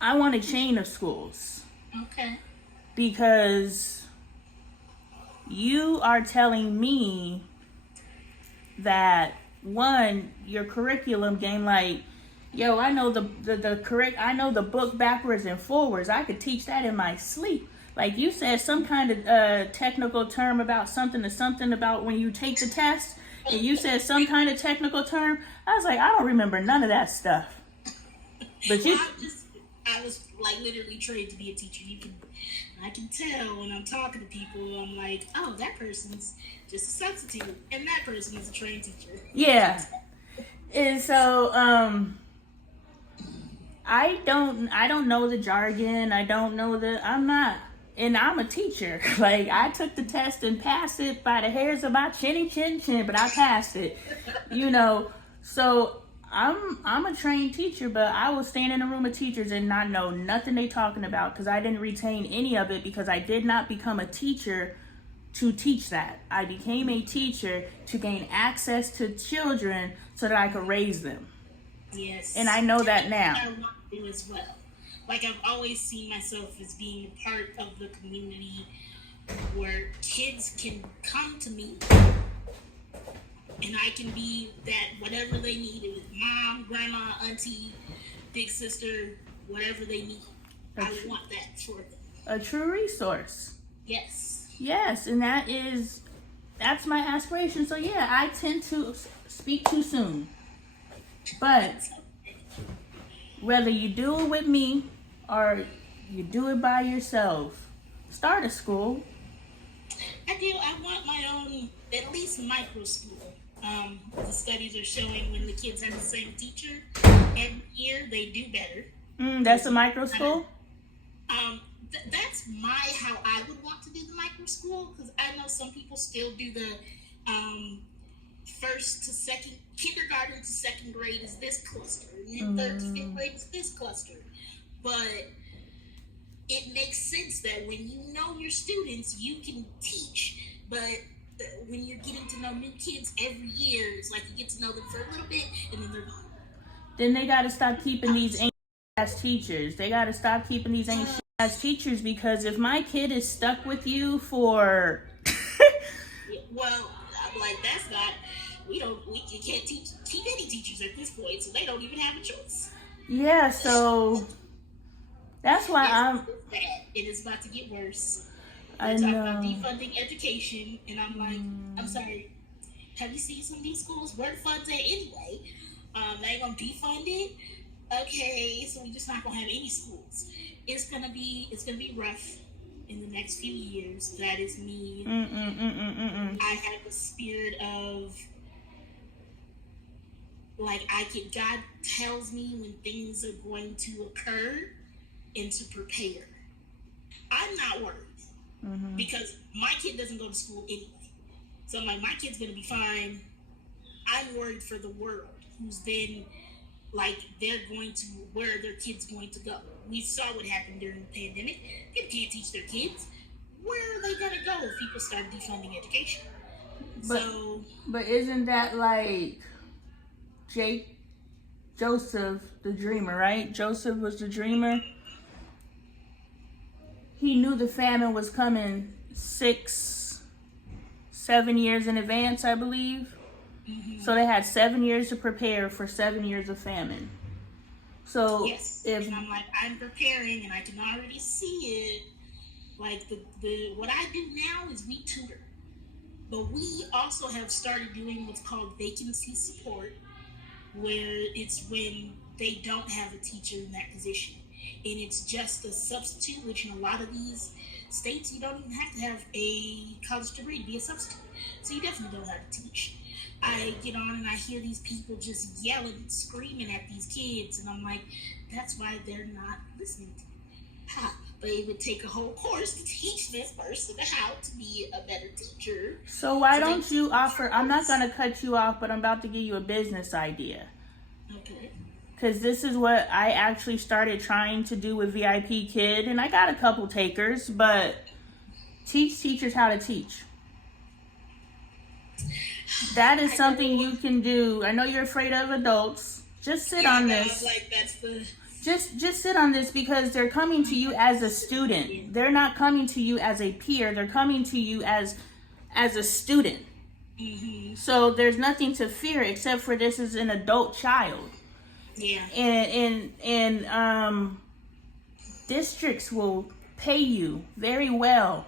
want a chain of schools. Okay. Because you are telling me that, one, your curriculum game, like, yo, I know I know the book backwards and forwards. I could teach that in my sleep. Like, you said some kind of technical term about something about when you take the test, and you said some kind of technical term. I was like, I don't remember none of that stuff. But you, I was like literally trained to be a teacher. I can tell when I'm talking to people. I'm like, oh, that person's just a substitute, and that person is a trained teacher. Yeah. And so, I don't know the jargon. I'm a teacher. Like, I took the test and passed it by the hairs of my chinny chin chin, but I passed it. So I'm a trained teacher, but I will stand in a room of teachers and not know nothing they talking about because I didn't retain any of it because I did not become a teacher to teach that. I became a teacher to gain access to children so that I could raise them. Yes. And I know that now. I want to do as well. Like, I've always seen myself as being a part of the community where kids can come to me and I can be that whatever they need. It was mom, grandma, auntie, big sister, whatever they need. I want that for them. A true resource. Yes. Yes, and that's my aspiration. So yeah, I tend to speak too soon. But whether you do it with me or you do it by yourself, start a school. I do. I want my own, at least micro school. The studies are showing when the kids have the same teacher every year, they do better. That's a micro school? That's how I would want to do the micro school, because I know some people still do the first to second, kindergarten to second grade is this cluster, and then third to fifth grade is this cluster. But it makes sense that when you know your students, you can teach, but when you're getting to know new kids every year, it's like you get to know them for a little bit and then they're gone. Then they got to stop keeping these ancient ass teachers. They got to stop keeping these ancient ass teachers, because if my kid is stuck with you for well, I'm like, that's not, we can't keep any teachers at this point, so they don't even have a choice. Yeah, so that's why it is about to get worse. I talk know. about defunding education, and I'm like, I'm sorry, have you seen some of these schools? Where the funds at anyway? They ain't gonna defund it. Okay, so we're just not gonna have any schools. It's gonna be rough in the next few years. That is me. I have the spirit of, like, God tells me when things are going to occur and to prepare. I'm not worried because my kid doesn't go to school anyway. So I'm like, my kid's gonna be fine. I'm worried for the world, who's then, like, where their kid's going to go. We saw what happened during the pandemic. People can't teach their kids. Where are they gonna go if people start defunding education? But isn't that like Joseph the dreamer, right? Joseph was the dreamer. He knew the famine was coming 6-7 years in advance, I believe. So they had 7 years to prepare for 7 years of famine. So yes, and I'm like, I'm preparing, and I can already see it. Like, what I do now is we tutor, but we also have started doing what's called vacancy support, where it's when they don't have a teacher in that position, and it's just a substitute, which in a lot of these states you don't even have to have a college degree to be a substitute, so you definitely don't have to teach. I get on and I hear these people just yelling and screaming at these kids, and I'm like, that's why they're not listening to me. But it would take a whole course to teach this person how to be a better teacher. So why don't you offer, I'm not going to cut you off, but I'm about to give you a business idea. Okay. Because this is what I actually started trying to do with VIP Kid, and I got a couple takers, but teach teachers how to teach. That is something you can do. I know you're afraid of adults. Just sit on this. Like that's the. Just sit on this, because they're coming to you as a student. They're not coming to you as a peer. They're coming to you as a student. Mm-hmm. So there's nothing to fear except for this is an adult child. Yeah. And districts will pay you very well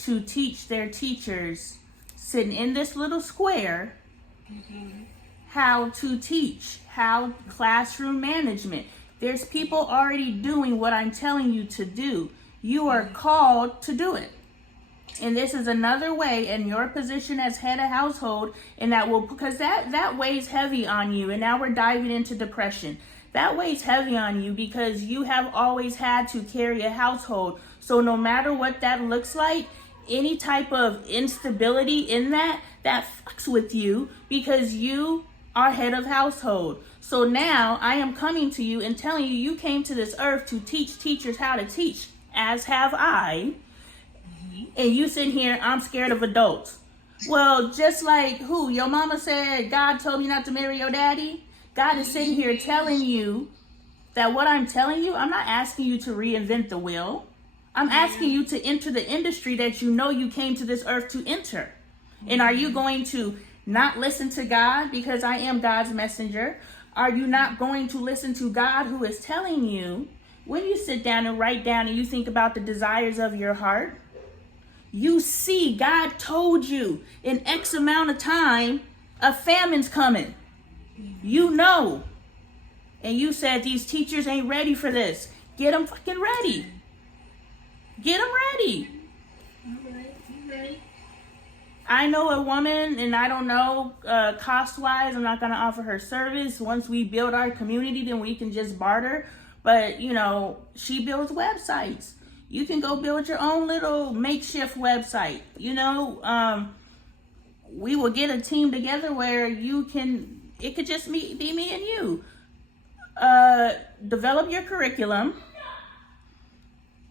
to teach their teachers sitting in this little square how to teach, how classroom management. There's people already doing what I'm telling you to do. You are called to do it. And this is another way in your position as head of household, and that will, because that weighs heavy on you. And now we're diving into depression. That weighs heavy on you because you have always had to carry a household. So no matter what that looks like, any type of instability in that fucks with you, because you are head of household. So now I am coming to you and telling you, you came to this earth to teach teachers how to teach, as have I. And you sitting here, I'm scared of adults. Well, just like who? Your mama said, God told me not to marry your daddy. God is sitting here telling you that what I'm telling you, I'm not asking you to reinvent the wheel. I'm asking you to enter the industry that you know you came to this earth to enter. And are you going to not listen to God because I am God's messenger? Are you not going to listen to God, who is telling you, when you sit down and write down and you think about the desires of your heart, you see God told you in X amount of time a famine's coming. You know. And you said these teachers ain't ready for this. Get them fucking ready. Get them ready. All right. I know a woman, and I don't know, cost-wise, I'm not going to offer her service. Once we build our community, then we can just barter. But, you know, she builds websites. You can go build your own little makeshift website. You know, we will get a team together where it could just be me and you. Develop your curriculum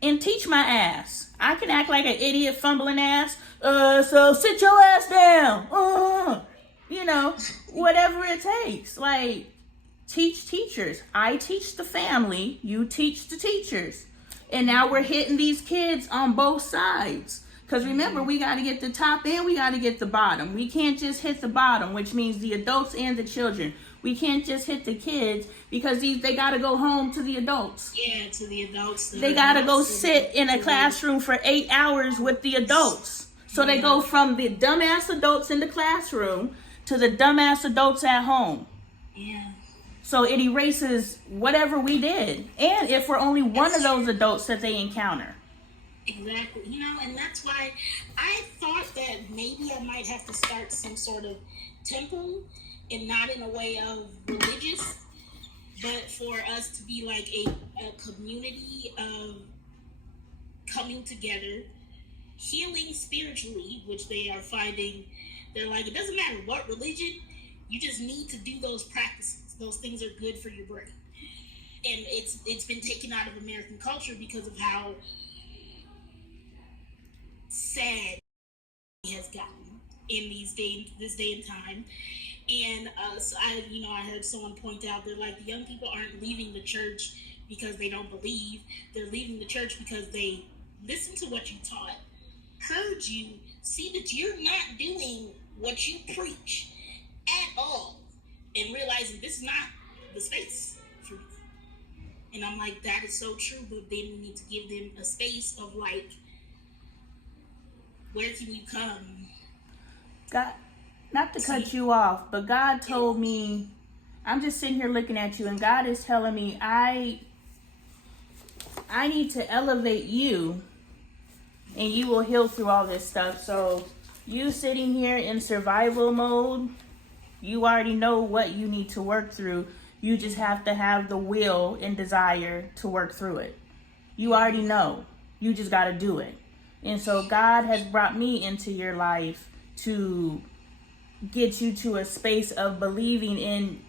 and teach my ass. I can act like an idiot fumbling ass. So sit your ass down. You know, whatever it takes. Like, teach teachers. I teach the family. You teach the teachers. And now we're hitting these kids on both sides. Because remember, we got to get the top and we got to get the bottom. We can't just hit the bottom, which means the adults and the children. We can't just hit the kids because they got to go home to the adults. Yeah, to the adults. They got to go sit in a classroom for 8 hours with the adults. So they go from the dumbass adults in the classroom to the dumbass adults at home. Yeah. So it erases whatever we did. And if we're only one of those adults that they encounter. Exactly. You know, and that's why I thought that maybe I might have to start some sort of temple, and not in a way of religious, but for us to be like a community of coming together, healing spiritually, which they are finding. They're like, it doesn't matter what religion, you just need to do those practices. Those things are good for your brain. And it's been taken out of American culture because of how sad it has gotten in this day and time. And so I heard someone point out, they're like, the young people aren't leaving the church because they don't believe. They're leaving the church because they listened to what you taught, heard you, see that you're not doing what you preach at all, and realizing this is not the space for me. And I'm like, that is so true, but then we need to give them a space of like, where can you come? God, not to cut you off, but God told me, I'm just sitting here looking at you, and God is telling me, I need to elevate you, and you will heal through all this stuff. So you sitting here in survival mode, you already know what you need to work through. You just have to have the will and desire to work through it. You already know. You just got to do it. And so God has brought me into your life to get you to a space of believing in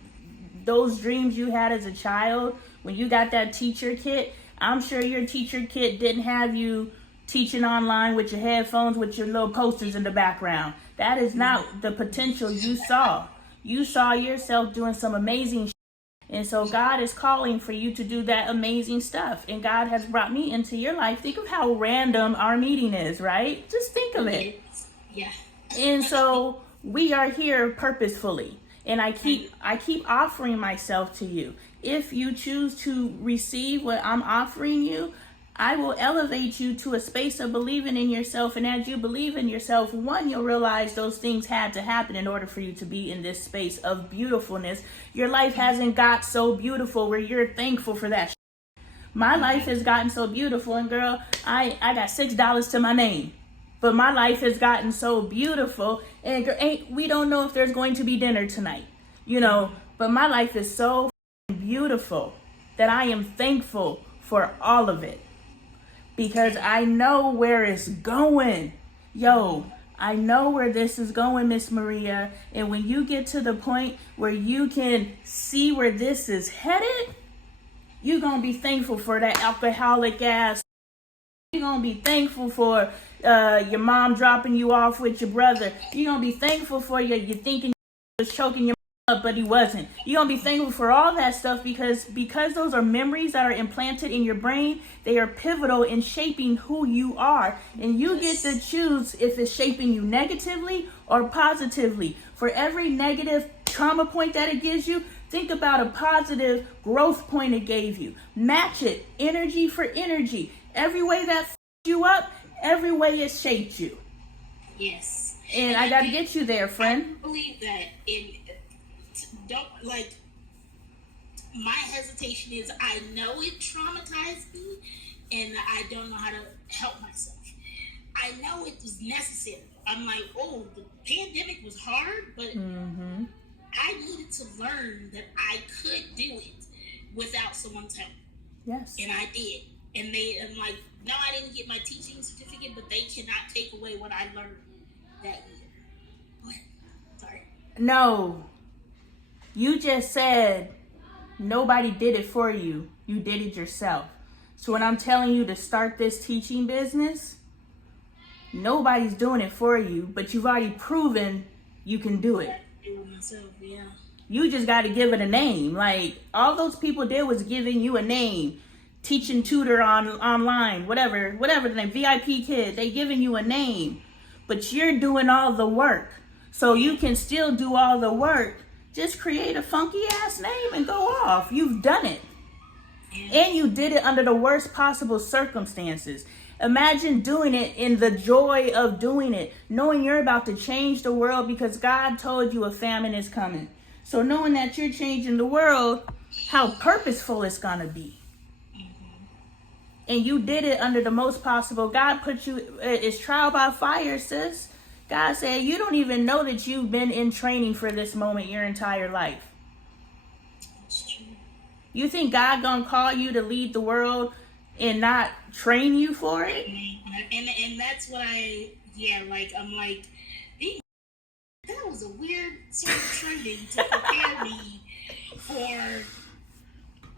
those dreams you had as a child. When you got that teacher kit, I'm sure your teacher kit didn't have you teaching online with your headphones with your little posters in the background. That is not the potential you saw. You saw yourself doing some amazing shit. And so God is calling for you to do that amazing stuff. And God has brought me into your life. Think of how random our meeting is, right? Just think of it. Yeah. And so we are here purposefully. And I keep offering myself to you. If you choose to receive what I'm offering you, I will elevate you to a space of believing in yourself. And as you believe in yourself, one, you'll realize those things had to happen in order for you to be in this space of beautifulness. Your life hasn't got so beautiful where you're thankful for that. My life has gotten so beautiful, and girl, I got $6 to my name. But my life has gotten so beautiful, and we don't know if there's going to be dinner tonight, but my life is so beautiful that I am thankful for all of it. Because I know where it's going. I know where this is going, Miss Maria. And when you get to the point where you can see where this is headed, you're going to be thankful for that alcoholic ass. You're going to be thankful for your mom dropping you off with your brother. You're going to be thankful for you thinking you was choking your up, but he wasn't. You're going to be thankful for all that stuff because those are memories that are implanted in your brain. They are pivotal in shaping who you are. And you get to choose if it's shaping you negatively or positively. For every negative trauma point that it gives you, think about a positive growth point it gave you. Match it, energy for energy. Every way that you up, every way it shaped you. Yes. And I got to get you there, friend. I believe that my hesitation is I know it traumatized me and I don't know how to help myself. I know it was necessary. I'm like, the pandemic was hard, but I needed to learn that I could do it without someone's help. Yes. And I did. And I'm like, no, I didn't get my teaching certificate, but they cannot take away what I learned that year. What? Sorry. No. You just said nobody did it for you. You did it yourself. So when I'm telling you to start this teaching business, nobody's doing it for you, but you've already proven you can do it. Myself, yeah. You just got to give it a name. Like, all those people did was giving you a name. Teaching tutor online, whatever the name, VIP kid, they giving you a name. But you're doing all the work. So you can still do all the work. Just create a funky ass name and go off. You've done it. And you did it under the worst possible circumstances. Imagine doing it in the joy of doing it. Knowing you're about to change the world because God told you a famine is coming. So knowing that you're changing the world, how purposeful it's going to be. And you did it under the most possible. God put you, it's trial by fire, sis. God said, you don't even know that you've been in training for this moment your entire life. That's true. You think God gonna call you to lead the world and not train you for it? And that's what I'm like, that was a weird sort of training to prepare me for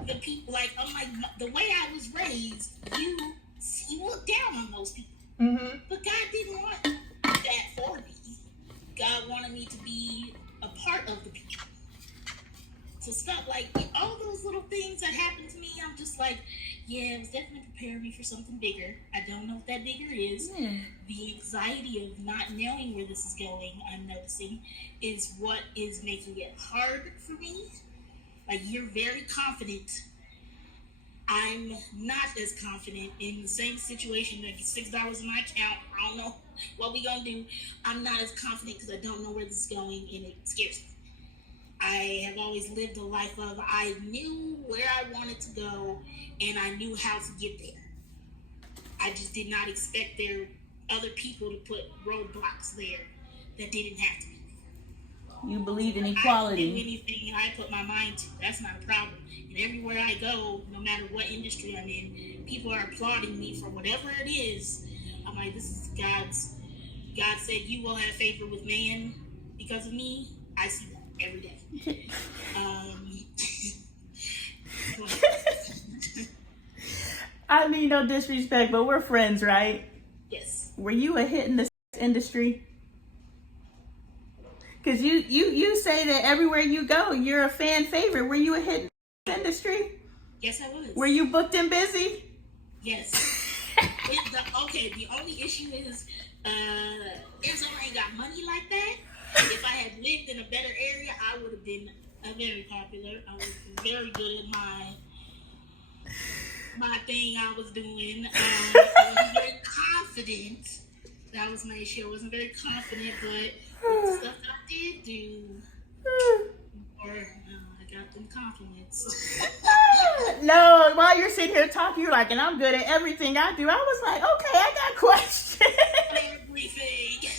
the people. Like, I'm like, the way I was raised, you look down on those people. Mm-hmm. But God didn't want that for me. God wanted me to be a part of the people. So stuff like all those little things that happened to me, I'm just like, yeah, it was definitely preparing me for something bigger. I don't know what that bigger is. The anxiety of not knowing where this is going, I'm noticing, is what is making it hard for me. Like, you're very confident. I'm not as confident in the same situation. Like, $6 in my account, I don't know what we gonna do. I'm not as confident because I don't know where this is going, and it scares me. I have always lived a life of I knew where I wanted to go, and I knew how to get there. I just did not expect other people to put roadblocks there that didn't have to be there. You believe in equality. I can do anything I put my mind to. That's not a problem. And everywhere I go, no matter what industry I'm in, people are applauding me for whatever it is. I'm like, this is God said you will have favor with man because of me. I see that every day. I mean, no disrespect, but we're friends, right? Yes. Were you a hit in the industry? Because you say that everywhere you go, you're a fan favorite. Were you a hit in the industry? Yes, I was. Were you booked and busy? Yes. The only issue is Enzo ain't got money like that. If I had lived in a better area, I would have been very popular. I was very good at my thing I was doing. I wasn't very confident. That was my issue. I wasn't very confident, but with the stuff that I did do, I got them compliments. No, while you're sitting here talking, you're like, and I'm good at everything I do. I was like, okay, I got questions. Everything.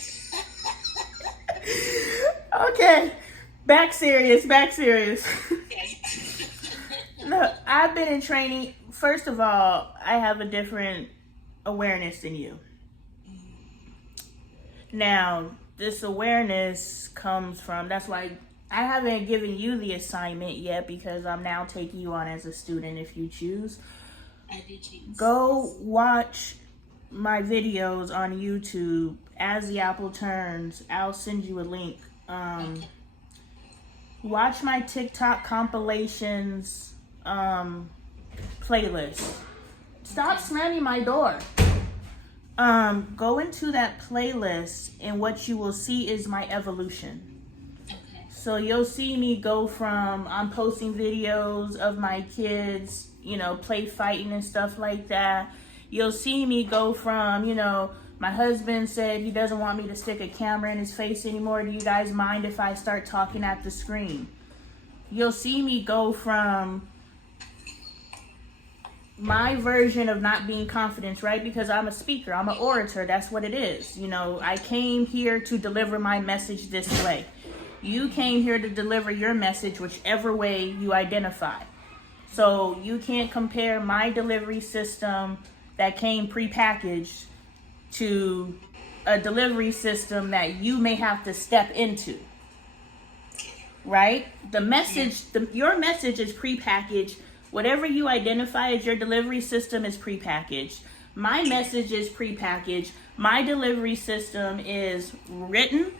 Okay, back serious. Okay. Look, I've been in training. First of all, I have a different awareness than you. Now, this awareness comes from, that's why I haven't given you the assignment yet, because I'm now taking you on as a student if you choose. I did choose. Go watch my videos on YouTube. As the apple turns, I'll send you a link. Okay. Watch my TikTok compilations playlist. Stop slamming my door. Go into that playlist, and what you will see is my evolution. Okay. So you'll see me go from, I'm posting videos of my kids, play fighting and stuff like that. You'll see me go from, my husband said he doesn't want me to stick a camera in his face anymore. Do you guys mind if I start talking at the screen? You'll see me go from my version of not being confident, right? Because I'm a speaker, I'm an orator, that's what it is. I came here to deliver my message this way. You came here to deliver your message whichever way you identify. So you can't compare my delivery system that came prepackaged to a delivery system that you may have to step into. Right? Your message is prepackaged. Whatever you identify as your delivery system is prepackaged. My message is prepackaged. My delivery system is written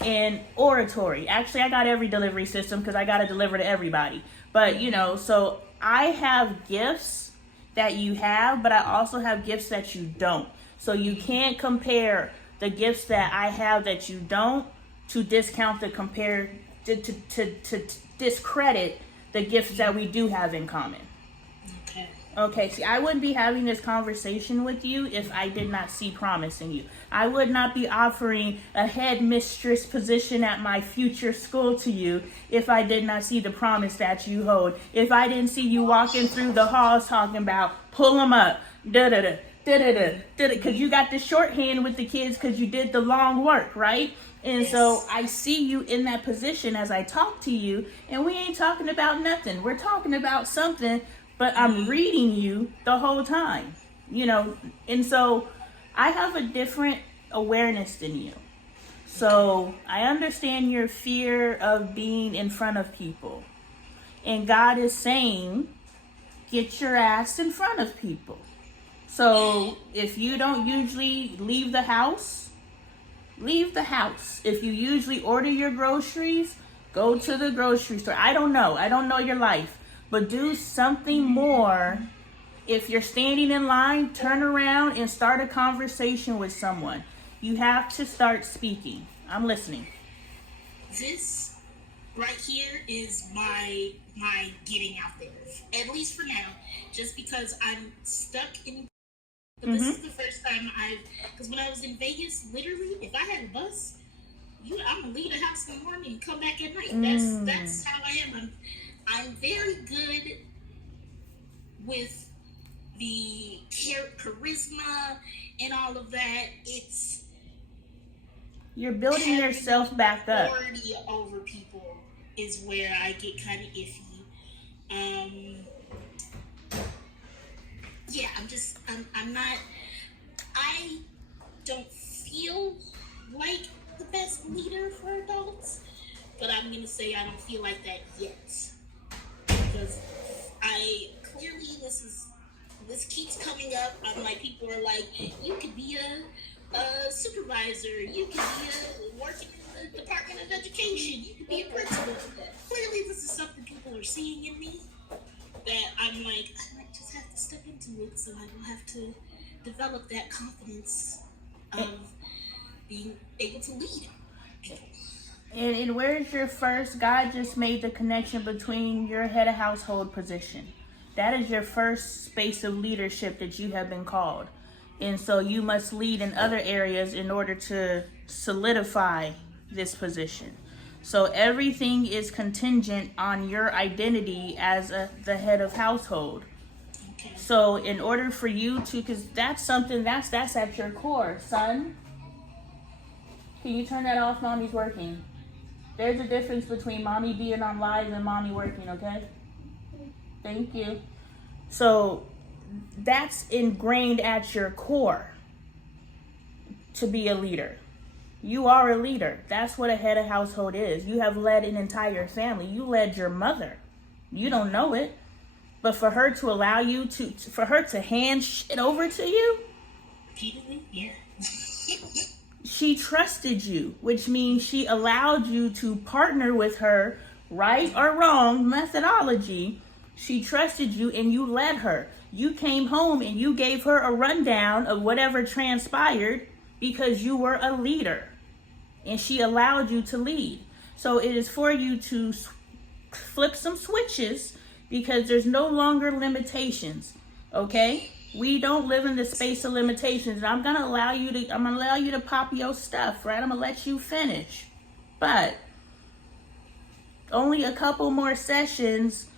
and oratory. Actually, I got every delivery system because I got to deliver to everybody. But, so I have gifts that you have, but I also have gifts that you don't. So you can't compare the gifts that I have that you don't to discount to discredit the gifts that we do have in common. Okay, see, I wouldn't be having this conversation with you if I did not see promise in you. I would not be offering a headmistress position at my future school to you if I did not see the promise that you hold. If I didn't see you walking through the halls talking about, pull them up, da-da-da, da-da-da, da-da, because you got the shorthand with the kids because you did the long work, right? And so I see you in that position as I talk to you, and we ain't talking about nothing. We're talking about something, but I'm reading you the whole time, and so I have a different awareness than you. So I understand your fear of being in front of people. And God is saying, get your ass in front of people. So if you don't usually leave the house, leave the house. If you usually order your groceries, go to the grocery store. I don't know your life. But do something more. If you're standing in line, turn around and start a conversation with someone. You have to start speaking. I'm listening. This right here is my getting out there, at least for now. Just because I'm stuck in. But this is the first time because when I was in Vegas, literally, if I had a bus, I'm gonna leave the house in the morning and come back at night. That's how I am. I'm very good with the charisma and all of that. It's you're building yourself back up. Authority over people is where I get kind of iffy. I don't feel like the best leader for adults, but I'm gonna say I don't feel like that yet. Because this is this keeps coming up. I'm like, people are like, you could be a supervisor, you could be working in the Department of Education, you could be a principal. Clearly, this is something people are seeing in me that I'm like, I might just have to step into it so I don't have to develop that confidence of being able to lead people. And where's your first? God just made the connection between your head of household position. That is your first space of leadership that you have been called. And so you must lead in other areas in order to solidify this position. So everything is contingent on your identity as the head of household. Okay. So in order for you to, because that's something that's at your core, son. Can you turn that off? Mommy's working. There's a difference between mommy being on live and mommy working, okay? Thank you. So that's ingrained at your core to be a leader. You are a leader. That's what a head of household is. You have led an entire family. You led your mother. You don't know it. But for her to allow you for her to hand shit over to you, Repeatedly? Yeah. she trusted you, which means she allowed you to partner with her, right or wrong methodology. She trusted you and you led her. You came home and you gave her a rundown of whatever transpired because you were a leader and she allowed you to lead. So it is for you to flip some switches because there's no longer limitations, okay? We don't live in the space of limitations. And I'm gonna allow you to pop your stuff, right? I'm gonna let you finish. But only a couple more sessions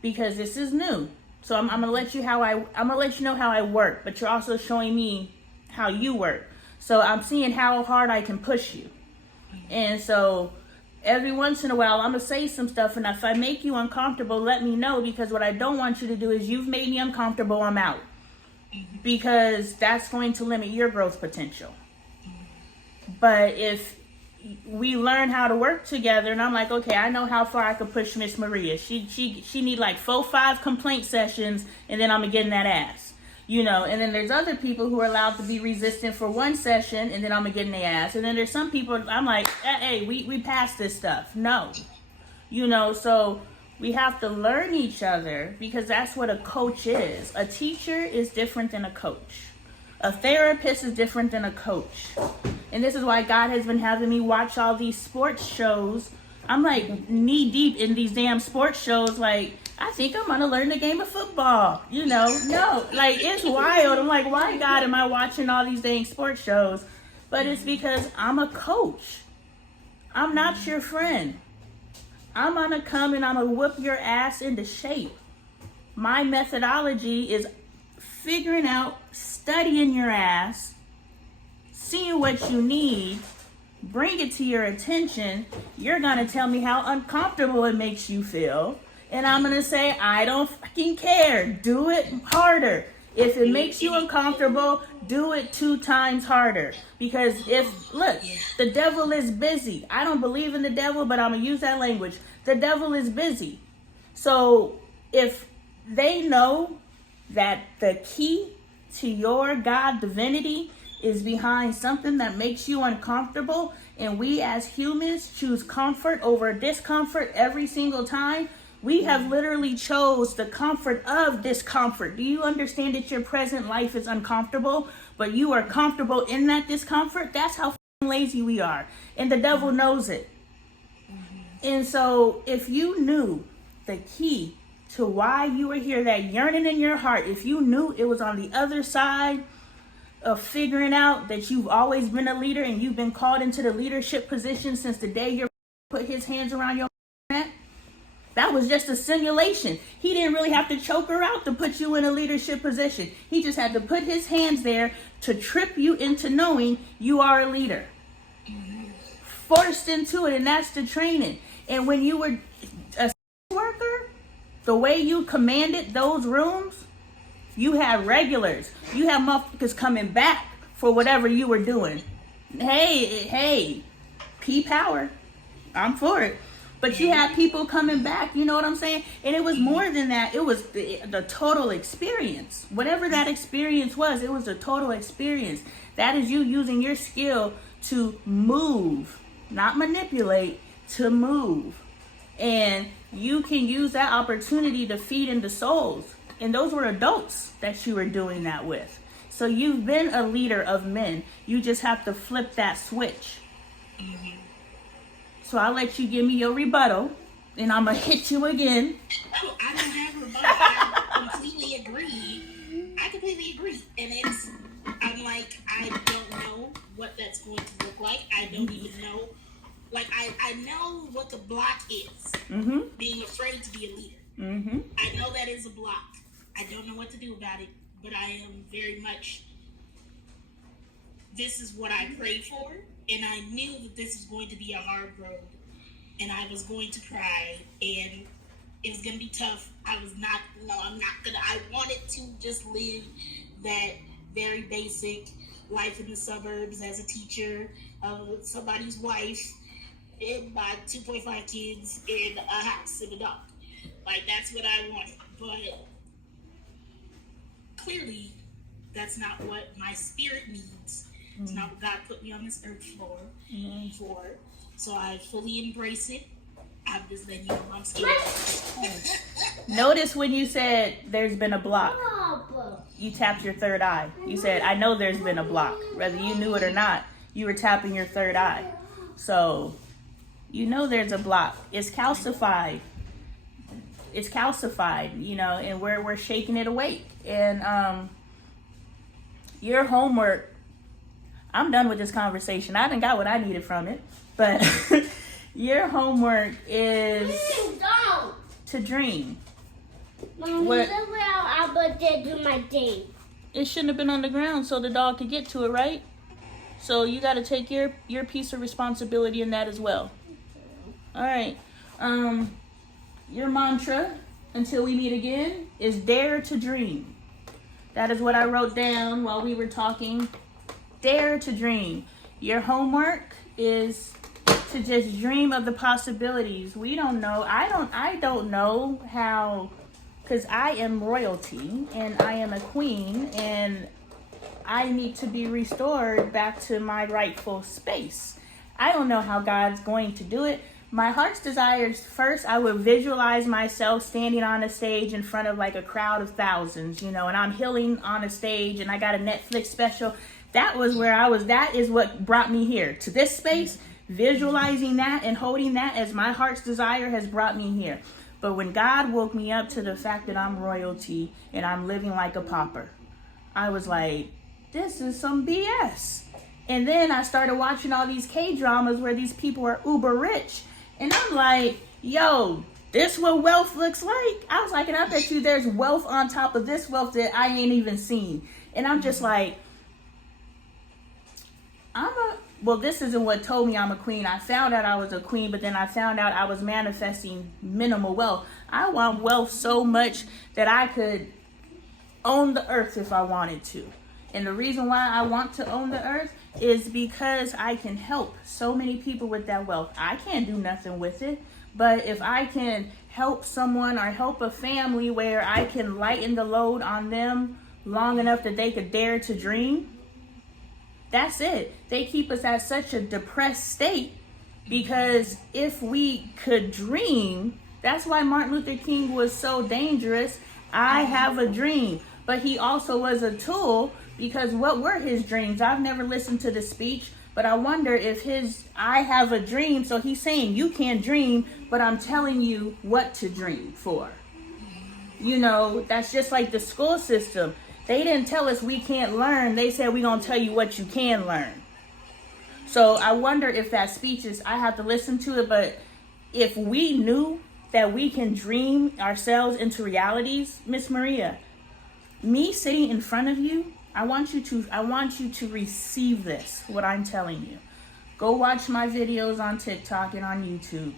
because this is new. So I'm gonna let you know how I work, but you're also showing me how you work. So I'm seeing how hard I can push you. And so every once in a while, I'm gonna say some stuff, and if I make you uncomfortable, let me know, because what I don't want you to do is you've made me uncomfortable, I'm out. Because that's going to limit your growth potential. But if we learn how to work together, and I'm like, okay, I know how far I could push Miss Maria. She need like 4-5 complaint sessions, and then I'm gonna get in that ass. You know, and then there's other people who are allowed to be resistant for one session, and then I'm gonna get in their ass. And then there's some people I'm like, hey, we passed this stuff. No. You know, so we have to learn each other, because that's what a coach is. A teacher is different than a coach. A therapist is different than a coach. And this is why God has been having me watch all these sports shows. I'm like knee deep in these damn sports shows. Like, I think I'm gonna learn the game of football. You know, no, like it's wild. I'm like, why God am I watching all these dang sports shows? But it's because I'm a coach. I'm not your friend. I'm gonna come and I'm gonna whip your ass into shape. My methodology is figuring out, studying your ass, seeing what you need, bring it to your attention. You're gonna tell me how uncomfortable it makes you feel. And I'm gonna say, I don't fucking care. Do it harder. If it makes you uncomfortable, do it 2 times harder. Because the devil is busy. I don't believe in the devil, but I'm gonna use that language. The devil is busy. So if they know that the key to your God divinity is behind something that makes you uncomfortable, and we as humans choose comfort over discomfort every single time, we have literally chose the comfort of discomfort. Do you understand that your present life is uncomfortable, but you are comfortable in that discomfort? That's how lazy we are. And the devil knows it. And so if you knew the key to why you were here, that yearning in your heart, if you knew it was on the other side of figuring out that you've always been a leader and you've been called into the leadership position since the day you put his hands around your neck, that was just a simulation. He didn't really have to choke her out to put you in a leadership position. He just had to put his hands there to trip you into knowing you are a leader. Forced into it, and that's the training. And when you were a worker, the way you commanded those rooms, you had regulars. You had motherfuckers coming back for whatever you were doing. Hey, P power. I'm for it. But you had people coming back, you know what I'm saying? And it was more than that. It was the total experience. Whatever that experience was, it was a total experience. That is you using your skill to move, not manipulate, to move. And you can use that opportunity to feed into souls. And those were adults that you were doing that with. So you've been a leader of men. You just have to flip that switch. Mm-hmm. So I'll let you give me your rebuttal, and I'm going to hit you again. Oh, I don't have a rebuttal. I completely agree. And I'm like, I don't know what that's going to look like. I don't even know. Like, I know what the block is. Mm-hmm. Being afraid to be a leader. Mm-hmm. I know that is a block. I don't know what to do about it, but I am very much, this is what I prayed for, and I knew that this was going to be a hard road, and I was going to cry, and it was going to be tough. I'm not gonna, I wanted to just live that very basic life in the suburbs as a teacher, somebody's wife, and my 2.5 kids, in a house, and a dog. Like, that's what I wanted, but clearly, that's not what my spirit needs. It's not what God put me on this earth for. So I fully embrace it. I'm just letting you know I'm scared. Notice when you said there's been a block, you tapped your third eye. You said, I know there's been a block. Whether you knew it or not, you were tapping your third eye. So, you know there's a block. It's calcified. It's calcified, you know, and we're shaking it awake. And your homework, I'm done with this conversation. I done got what I needed from it. But your homework is to dream. What? I do my day. It shouldn't have been on the ground so the dog could get to it, right? So you got to take your piece of responsibility in that as well. All right. Your mantra, until we meet again, is dare to dream. That is what I wrote down while we were talking. Dare to dream. Your homework is to just dream of the possibilities. We don't know. I don't know how, because I am royalty and I am a queen and I need to be restored back to my rightful space. I don't know how God's going to do it. My heart's desires, first, I would visualize myself standing on a stage in front of like a crowd of thousands, you know, and I'm healing on a stage and I got a Netflix special. That was where I was. That is what brought me here to this space. Visualizing that and holding that as my heart's desire has brought me here. But when God woke me up to the fact that I'm royalty and I'm living like a pauper, I was like, this is some BS. And then I started watching all these K-dramas where these people are uber rich. And I'm like, yo, this what wealth looks like? I was like, and I bet you there's wealth on top of this wealth that I ain't even seen. And I'm just like, well, this isn't what told me I'm a queen. I found out I was a queen, but then I found out I was manifesting minimal wealth. I want wealth so much that I could own the earth if I wanted to. And the reason why I want to own the earth is because I can help so many people with that wealth. I can't do nothing with it, but if I can help someone or help a family where I can lighten the load on them long enough that they could dare to dream, that's it. They keep us at such a depressed state because if we could dream, that's why Martin Luther King was so dangerous. I have a dream, but he also was a tool. Because what were his dreams? I've never listened to the speech, but I wonder if I have a dream. So he's saying you can't dream, but I'm telling you what to dream for. You know, that's just like the school system. They didn't tell us we can't learn. They said we're going to tell you what you can learn. So I wonder if that speech is, I have to listen to it, but if we knew that we can dream ourselves into realities, Miss Maria, me sitting in front of you, I want you to receive this, what I'm telling you. Go watch my videos on TikTok and on YouTube.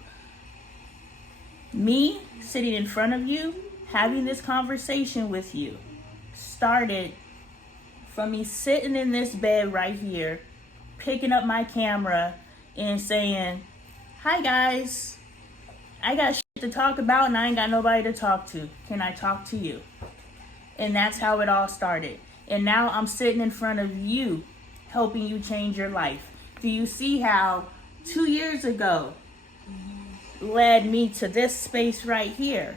Me sitting in front of you, having this conversation with you, started from me sitting in this bed right here, picking up my camera and saying, hi guys, I got shit to talk about and I ain't got nobody to talk to. Can I talk to you? And that's how it all started. And now I'm sitting in front of you, helping you change your life. Do you see how 2 years ago led me to this space right here?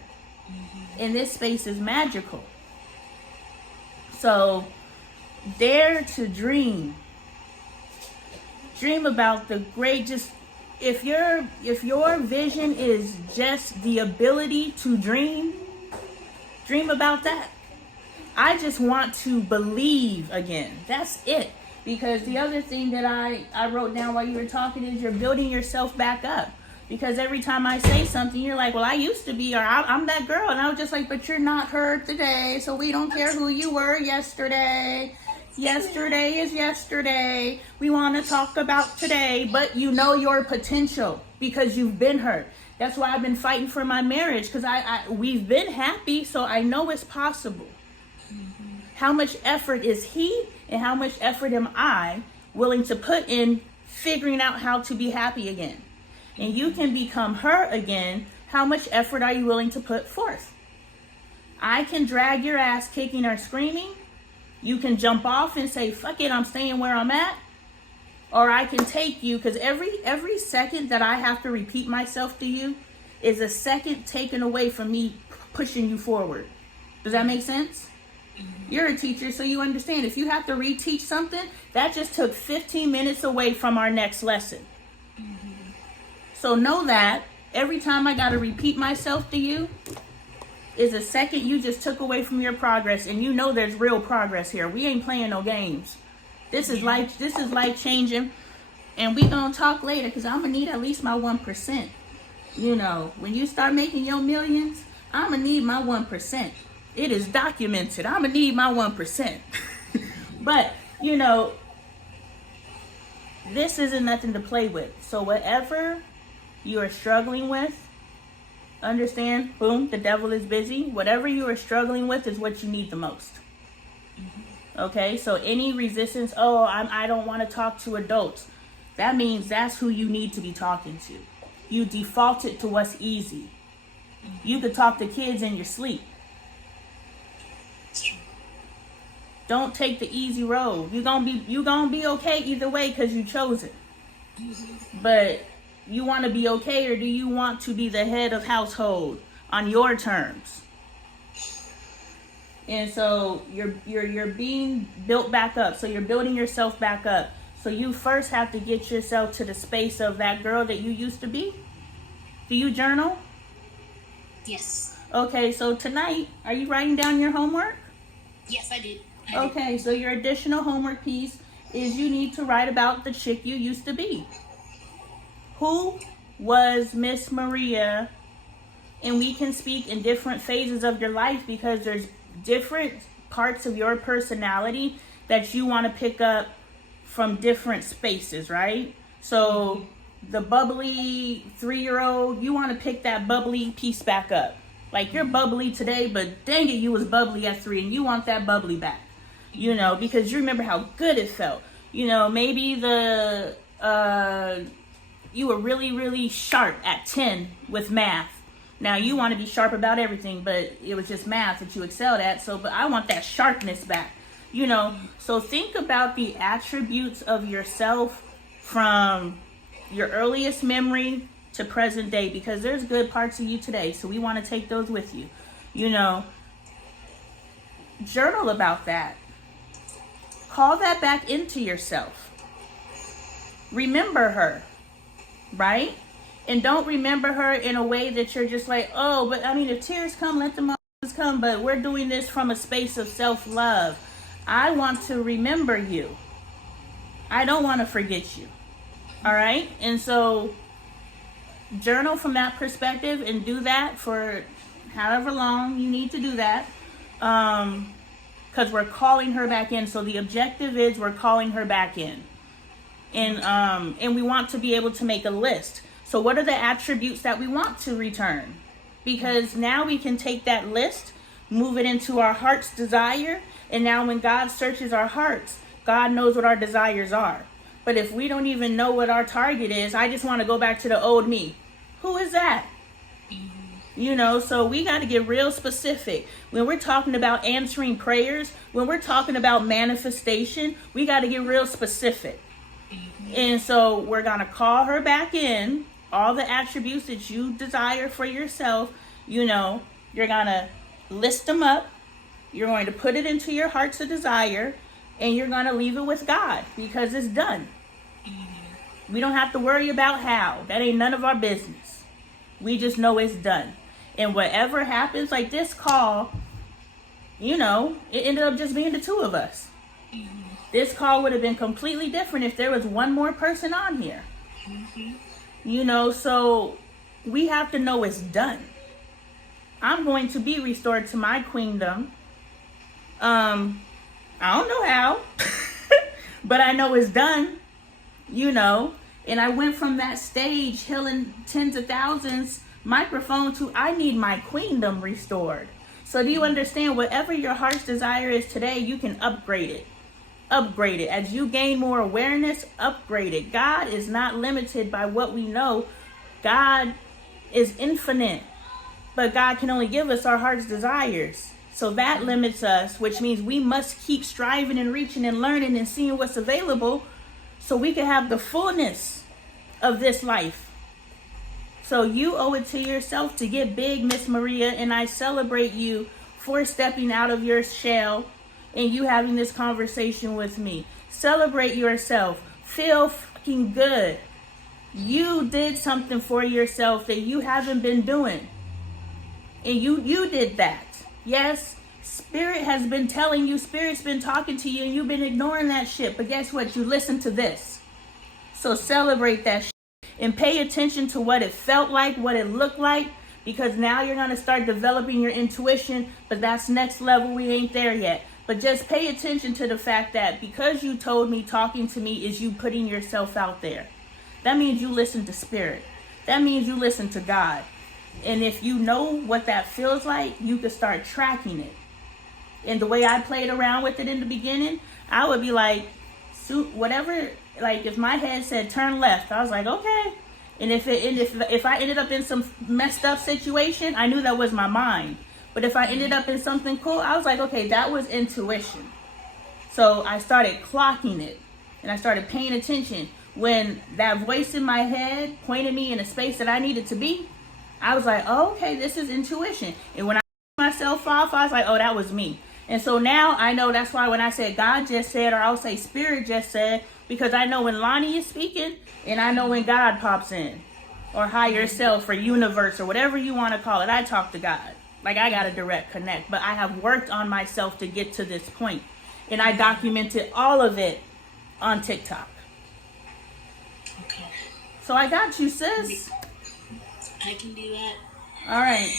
And this space is magical. So dare to dream. Dream about the great, just if your vision is just the ability to dream about that. I just want to believe again. That's it. Because the other thing that I wrote down while you were talking is you're building yourself back up. Because every time I say something, you're like, well, I used to be, or I'm that girl. And I was just like, but you're not her today. So we don't care who you were yesterday. Yesterday is yesterday. We want to talk about today. But you know your potential because you've been hurt. That's why I've been fighting for my marriage. Because we've been happy, so I know it's possible. How much effort is he and how much effort am I willing to put in figuring out how to be happy again? And you can become her again. How much effort are you willing to put forth? I can drag your ass kicking or screaming. You can jump off and say, fuck it, I'm staying where I'm at. Or I can take you, because every second that I have to repeat myself to you is a second taken away from me pushing you forward. Does that make sense? You're a teacher, so you understand. If you have to reteach something, that just took 15 minutes away from our next lesson. So know that every time I got to repeat myself to you is a second you just took away from your progress, and you know there's real progress here. We ain't playing no games. This is life changing, and we gonna talk later because I'm gonna need at least my 1%. You know, when you start making your millions, I'm gonna need my 1%. It is documented. I'm gonna need my 1%. But, you know, this isn't nothing to play with. So whatever you are struggling with, understand, boom, the devil is busy. Whatever you are struggling with is what you need the most. Okay, so any resistance, I don't want to talk to adults. That means that's who you need to be talking to. You defaulted to what's easy. You could talk to kids in your sleep. Don't take the easy road. You gonna be okay either way because you chose it. But you want to be okay, or do you want to be the head of household on your terms? And so you're being built back up. So you're building yourself back up. So you first have to get yourself to the space of that girl that you used to be. Do you journal? Yes. Okay, so tonight, are you writing down your homework? Yes, I did. Okay, so your additional homework piece is you need to write about the chick you used to be. Who was Miss Maria? And we can speak in different phases of your life because there's different parts of your personality that you want to pick up from different spaces, right? So the bubbly 3-year-old, you want to pick that bubbly piece back up. Like you're bubbly today, but dang it, you was bubbly at 3 and you want that bubbly back, you know, because you remember how good it felt. You know, maybe you were really, really sharp at 10 with math. Now you want to be sharp about everything, but it was just math that you excelled at. So, but I want that sharpness back, you know. So think about the attributes of yourself from your earliest memory to present day, because there's good parts of you today. So we want to take those with you, you know. Journal about that. Call that back into yourself. Remember her, right? And don't remember her in a way that you're just like, oh, but I mean, if tears come, let them come. But we're doing this from a space of self-love. I want to remember you. I don't want to forget you. All right? And so journal from that perspective and do that for however long you need to do that. Because we're calling her back in. So the objective is we're calling her back in. And we want to be able to make a list. So what are the attributes that we want to return? Because now we can take that list, move it into our heart's desire. And now when God searches our hearts, God knows what our desires are. But if we don't even know what our target is, I just want to go back to the old me. Who is that? You know, so we got to get real specific. When we're talking about answering prayers, when we're talking about manifestation, we got to get real specific. And so we're going to call her back in, all the attributes that you desire for yourself. You know, you're going to list them up. You're going to put it into your heart's desire, and you're going to leave it with God because it's done. We don't have to worry about how. That ain't none of our business. We just know it's done. And whatever happens, like this call, you know, it ended up just being the two of us. This call would have been completely different if there was one more person on here. You know, so we have to know it's done. I'm going to be restored to my queendom. I don't know how, but I know it's done, you know. And I went from that stage, healing tens of thousands, microphone to I need my queendom restored. So do you understand? Whatever your heart's desire is today, you can upgrade it. Upgrade it. As you gain more awareness, upgrade it. God is not limited by what we know. God is infinite. But God can only give us our heart's desires. So that limits us, which means we must keep striving and reaching and learning and seeing what's available so we can have the fullness of this life. So you owe it to yourself to get big, Miss Maria, and I celebrate you for stepping out of your shell and you having this conversation with me. Celebrate yourself. Feel fucking good. You did something for yourself that you haven't been doing. And you did that. Yes, Spirit has been telling you, Spirit's been talking to you, and you've been ignoring that shit. But guess what? You listened to this. So celebrate that shit. And pay attention to what it felt like, what it looked like, because now you're going to start developing your intuition, but that's next level. We ain't there yet. But just pay attention to the fact that because you told me talking to me is you putting yourself out there. That means you listen to Spirit. That means you listen to God. And if you know what that feels like, you can start tracking it. And the way I played around with it in the beginning, I would be like, whatever. Like if my head said turn left, I was like, okay. And if I ended up in some messed up situation, I knew that was my mind. But if I ended up in something cool, I was like, okay, that was intuition. So I started clocking it, and I started paying attention. When that voice in my head pointed me in a space that I needed to be, I was like, oh, okay, this is intuition. And when I myself off, I was like, oh, that was me. And so now I know. That's why when I said God just said, or I'll say Spirit just said, because I know when Lonee is speaking, and I know when God pops in, or higher self, or universe, or whatever you want to call it. I talk to God. Like I got a direct connect. But I have worked on myself to get to this point. And I documented all of it on TikTok. Okay. So I got you, sis. I can do that. All right.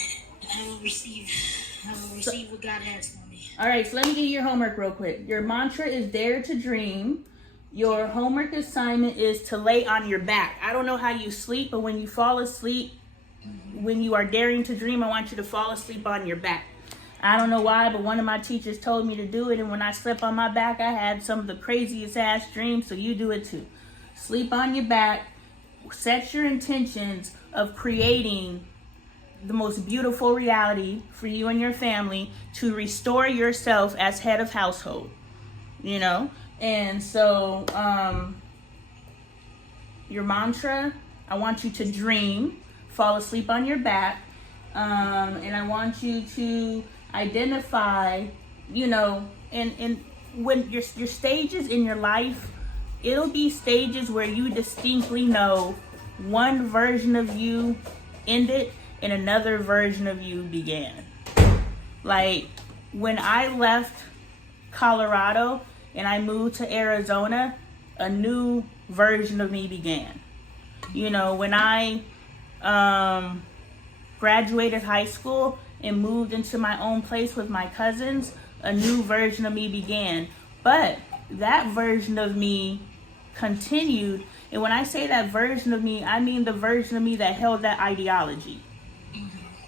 I will receive what God has for me. All right, so let me give you your homework real quick. Your mantra is dare to dream. Your homework assignment is to lay on your back. I don't know how you sleep, but when you fall asleep, when you are daring to dream, I want you to fall asleep on your back. I don't know why, but one of my teachers told me to do it, and when I slept on my back, I had some of the craziest ass dreams, so you do it too. Sleep on your back. Set your intentions of creating the most beautiful reality for you and your family to restore yourself as head of household, you know? And so your mantra, I want you to dream, fall asleep on your back, and I want you to identify, you know, and when your stages in your life, it'll be stages where you distinctly know one version of you ended and another version of you began. Like when I left Colorado and I moved to Arizona, a new version of me began. You know, when I graduated high school and moved into my own place with my cousins, a new version of me began. But that version of me continued. And when I say that version of me, I mean the version of me that held that ideology.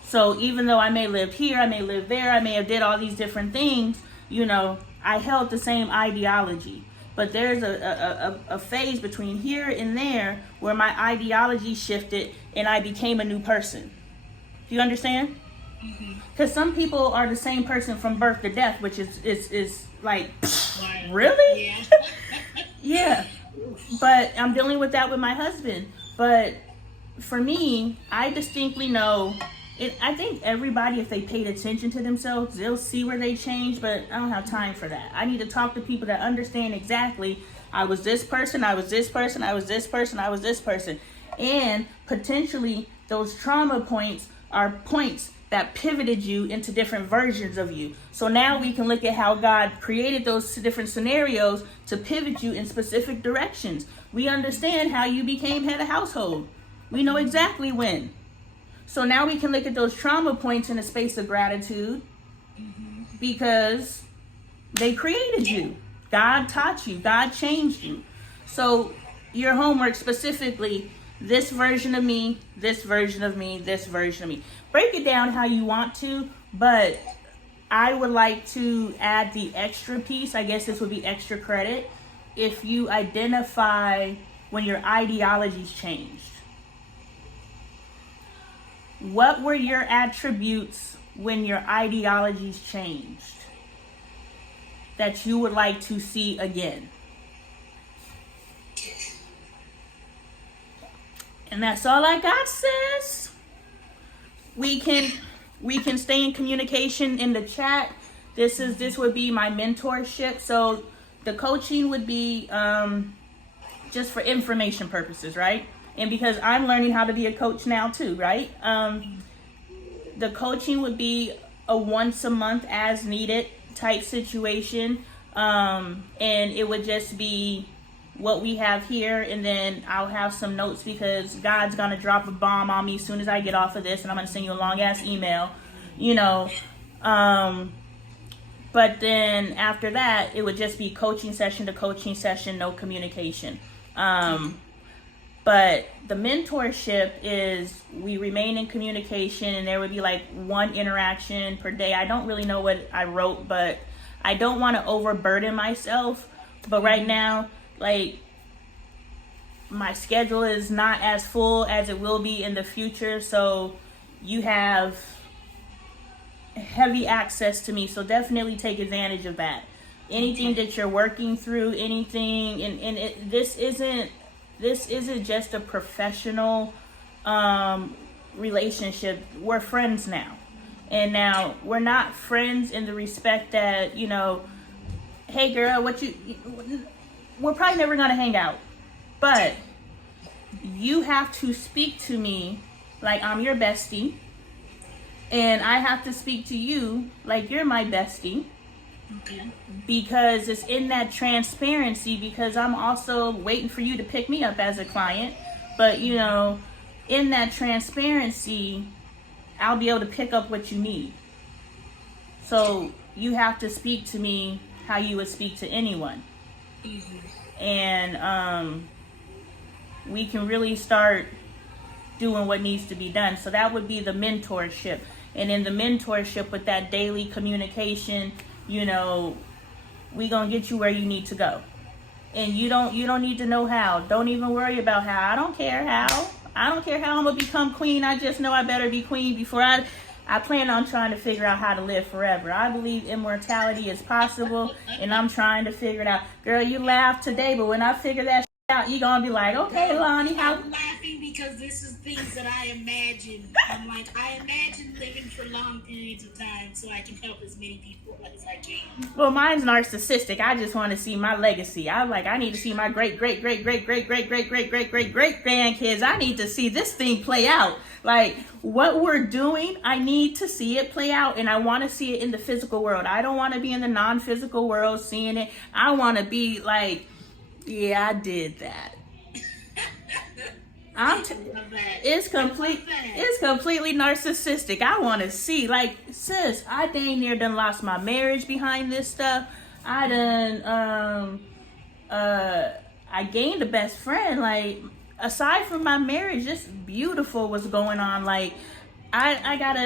So even though I may live here, I may live there, I may have did all these different things, you know, I held the same ideology. But there's a phase between here and there where my ideology shifted and I became a new person. Do you understand? Because some people are the same person from birth to death, which is like, really? Yeah. Yeah. But I'm dealing with that with my husband. But for me, I distinctly know it. I think everybody, if they paid attention to themselves, they'll see where they change. But I don't have time for that. I need to talk to people that understand exactly. I was this person. I was this person. I was this person. I was this person. And potentially, those trauma points are points that pivoted you into different versions of you. So now we can look at how God created those different scenarios to pivot you in specific directions. We understand how you became head of household. We know exactly when. So now we can look at those trauma points in a space of gratitude because they created you. God taught you. God changed you. So your homework specifically, this version of me, this version of me, this version of me. Break it down how you want to, but I would like to add the extra piece. I guess this would be extra credit if you identify when your ideologies changed. What were your attributes when your ideologies changed that you would like to see again? And that's all I got, sis. We can stay in communication in the chat. This would be my mentorship. So the coaching would be just for information purposes, right? And because I'm learning how to be a coach now too, right? The coaching would be a once a month as needed type situation. And it would just be what we have here, and then I'll have some notes because God's gonna drop a bomb on me as soon as I get off of this, and I'm gonna send you a long ass email, you know. But then after that, it would just be coaching session to coaching session, no communication. But the mentorship is we remain in communication, and there would be like one interaction per day. I don't really know what I wrote, but I don't want to overburden myself. But right now, like, my schedule is not as full as it will be in the future, so you have heavy access to me, so definitely take advantage of that. Anything that you're working through, anything, and this isn't just a professional relationship. We're friends now, and now we're not friends in the respect that, you know, hey girl, we're probably never gonna hang out, but you have to speak to me like I'm your bestie, and I have to speak to you like you're my bestie. Okay. Because it's in that transparency, because I'm also waiting for you to pick me up as a client, but you know, in that transparency, I'll be able to pick up what you need. So you have to speak to me how you would speak to anyone. And we can really start doing what needs to be done. So that would be the mentorship. And in the mentorship, with that daily communication, you know, we gonna get you where you need to go. And you don't need to know how. Don't even worry about how. I don't care how. I don't care how I'm gonna become queen. I just know I better be queen before I plan on trying to figure out how to live forever. I believe immortality is possible, and I'm trying to figure it out. Girl, you laugh today, but when I figure that out, you're going to be like, okay, Lonnie, how... I'm laughing because this is things that I imagine. I'm like, I imagine living for long periods of time so I can help as many people as I can. Well, mine's narcissistic. I just want to see my legacy. I need to see my great grandkids. I need to see this thing play out. Like, what we're doing, I need to see it play out, and I want to see it in the physical world. I don't want to be in the non-physical world seeing it. I want to be like, yeah, I did that. It's completely narcissistic. I want to see, like, sis, I dang near done lost my marriage behind this stuff. I gained a best friend. Like, aside from my marriage, just beautiful was going on. Like, I got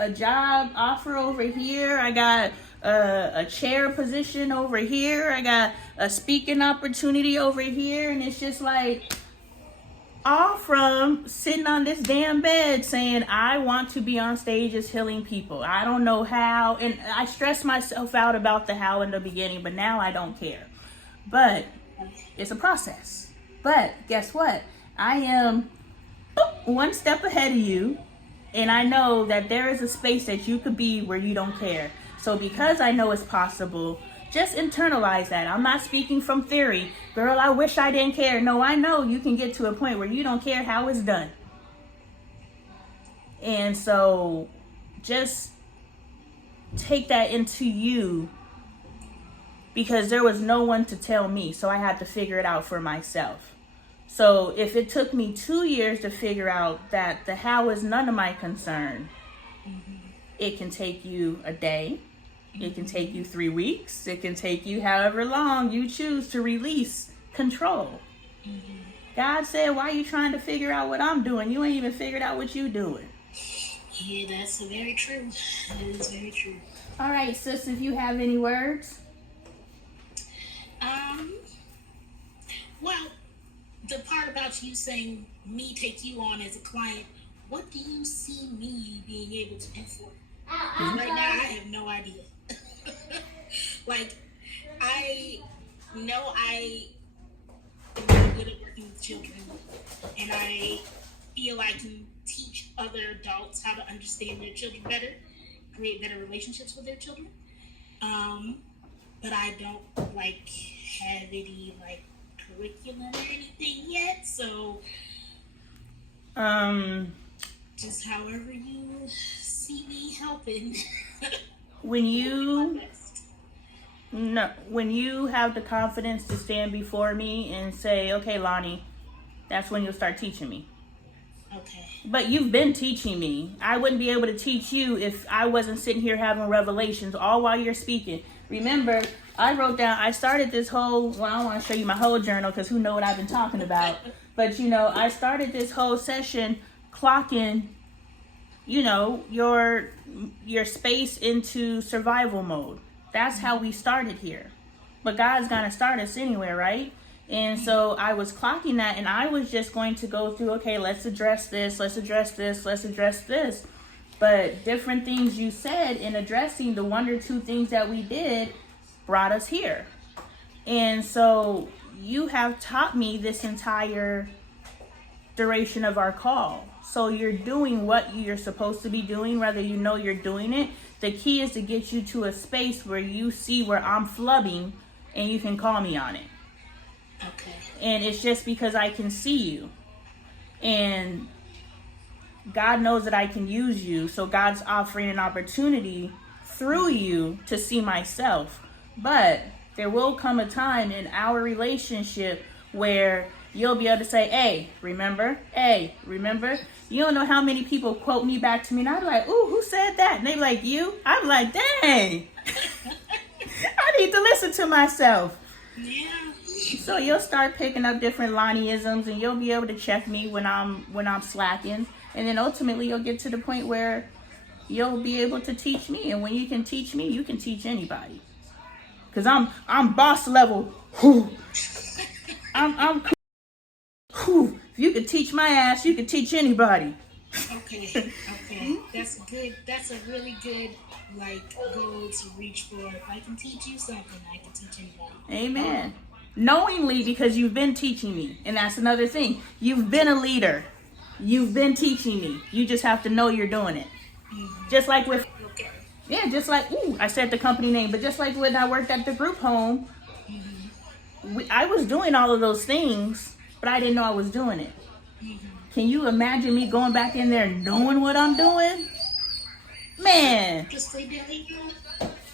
a job offer over here. I got a chair position over here. I got a speaking opportunity over here, and it's just like, All from sitting on this damn bed saying, I want to be on stages healing people. I don't know how. And I stressed myself out about the how in the beginning, but now I don't care. But it's a process. But guess what? I am one step ahead of you. And I know that there is a space that you could be where you don't care. So because I know it's possible, just internalize that. I'm not speaking from theory. Girl, I wish I didn't care. No, I know you can get to a point where you don't care how it's done. And so just take that into you, because there was no one to tell me. So I had to figure it out for myself. So if it took me 2 years to figure out that the how is none of my concern, it can take you a day. It can take you 3 weeks. It can take you however long you choose to release control. God said, why are you trying to figure out what I'm doing? You ain't even figured out what you doing. Yeah, that's very true. That is very true. All right, sis, if you have any words. Well, the part about you saying me take you on as a client, what do you see me being able to do for you? Right now, I have no idea. Like, I know I am really good at working with children, and I feel I can teach other adults how to understand their children better, create better relationships with their children. But I don't have any curriculum or anything yet, so just however you see me helping. When you have the confidence to stand before me and say, okay, Lonnie, that's when you'll start teaching me. Okay. But you've been teaching me. I wouldn't be able to teach you if I wasn't sitting here having revelations all while you're speaking. Remember, I wrote down, I started this whole, well, I don't want to show you my whole journal because who knows what I've been talking about. But, I started this whole session clocking, your space into survival mode. That's how we started here. But God's going to start us anywhere, right? And so I was clocking that, and I was just going to go through, okay, let's address this, let's address this, let's address this. But different things you said in addressing the 1 or 2 things that we did brought us here. And so you have taught me this entire duration of our call. So you're doing what you're supposed to be doing, whether you know you're doing it. The key is to get you to a space where you see where I'm flubbing and you can call me on it. Okay. And it's just because I can see you. And God knows that I can use you. So God's offering an opportunity through you to see myself. But there will come a time in our relationship where you'll be able to say, hey, remember? Hey, remember? You don't know how many people quote me back to me, and I'm like, ooh, who said that? And they be like, you? I'm like, dang. I need to listen to myself. Yeah. So you'll start picking up different Lonnie-isms, and you'll be able to check me when I'm slacking. And then ultimately you'll get to the point where you'll be able to teach me. And when you can teach me, you can teach anybody. Cause I'm boss level. I'm cool. If you could teach my ass, you could teach anybody. Okay. That's good. That's a really good goal to reach for. If I can teach you something, I can teach anybody. Amen. Knowingly, because you've been teaching me. And that's another thing. You've been a leader. You've been teaching me. You just have to know you're doing it. Mm-hmm. Just like with, Okay. yeah, just like, I said the company name, but just like when I worked at the group home, I was doing all of those things, but I didn't know I was doing it. Mm-hmm. Can you imagine me going back in there knowing what I'm doing? Man,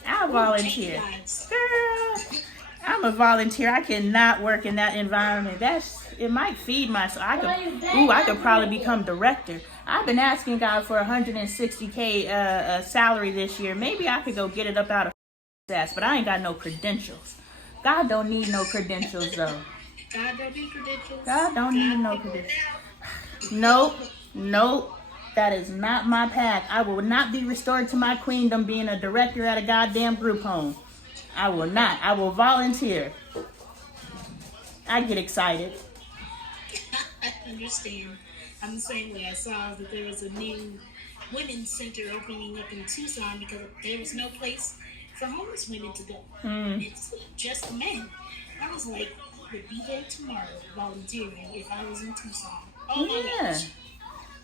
I volunteer. Girl, I'm a volunteer. I cannot work in that environment. It might feed myself. I could probably become director. I've been asking God for $160K salary this year. Maybe I could go get it up out of ass, but I ain't got no credentials. God don't need no credentials though. God don't need credentials. God don't need no credentials. Nope. That is not my path. I will not be restored to my queendom being a director at a goddamn group home. I will not. I will volunteer. I get excited. understand. I'm the same way. I saw that there was a new women's center opening up in Tucson because there was no place for homeless women to go. It's just men. I was like, would be there tomorrow volunteering if I was in Tucson. Oh my gosh.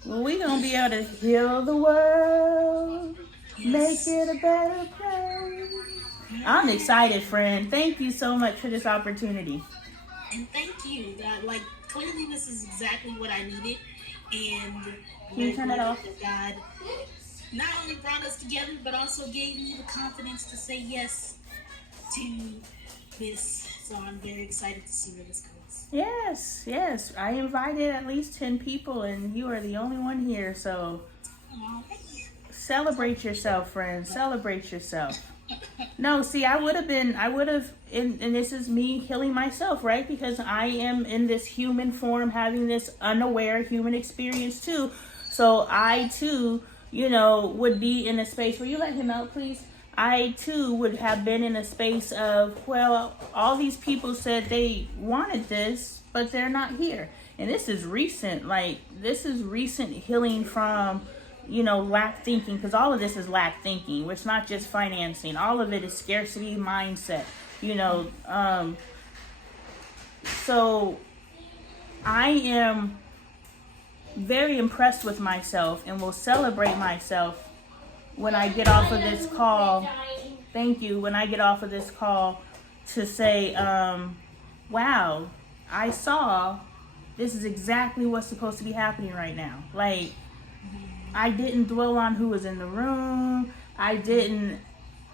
Well, we gonna be able to heal the world, Yes. make it a better place. I'm excited, friend. Thank you so much for this opportunity. And thank you. Like, clearly this is exactly what I needed. And Can you turn it off? God not only brought us together, but also gave me the confidence to say yes to this. So I'm very excited to see where this goes. Yes. I invited at least 10 people, and you are the only one here. So celebrate yourself, friend. Celebrate yourself. No, see, I would have, and this is me healing myself, right? Because I am in this human form, having this unaware human experience too. So I too, would be in a space where you let him out, please. I too would have been in a space of, well, all these people said they wanted this, but they're not here. And this is recent, healing from, lack thinking, because all of this is lack thinking. It's not just financing. All of it is scarcity mindset, So I am very impressed with myself and will celebrate myself when I get off of this call. Thank you. When I get off of this call to say, wow, I saw this is exactly what's supposed to be happening right now. Like, I didn't dwell on who was in the room. I didn't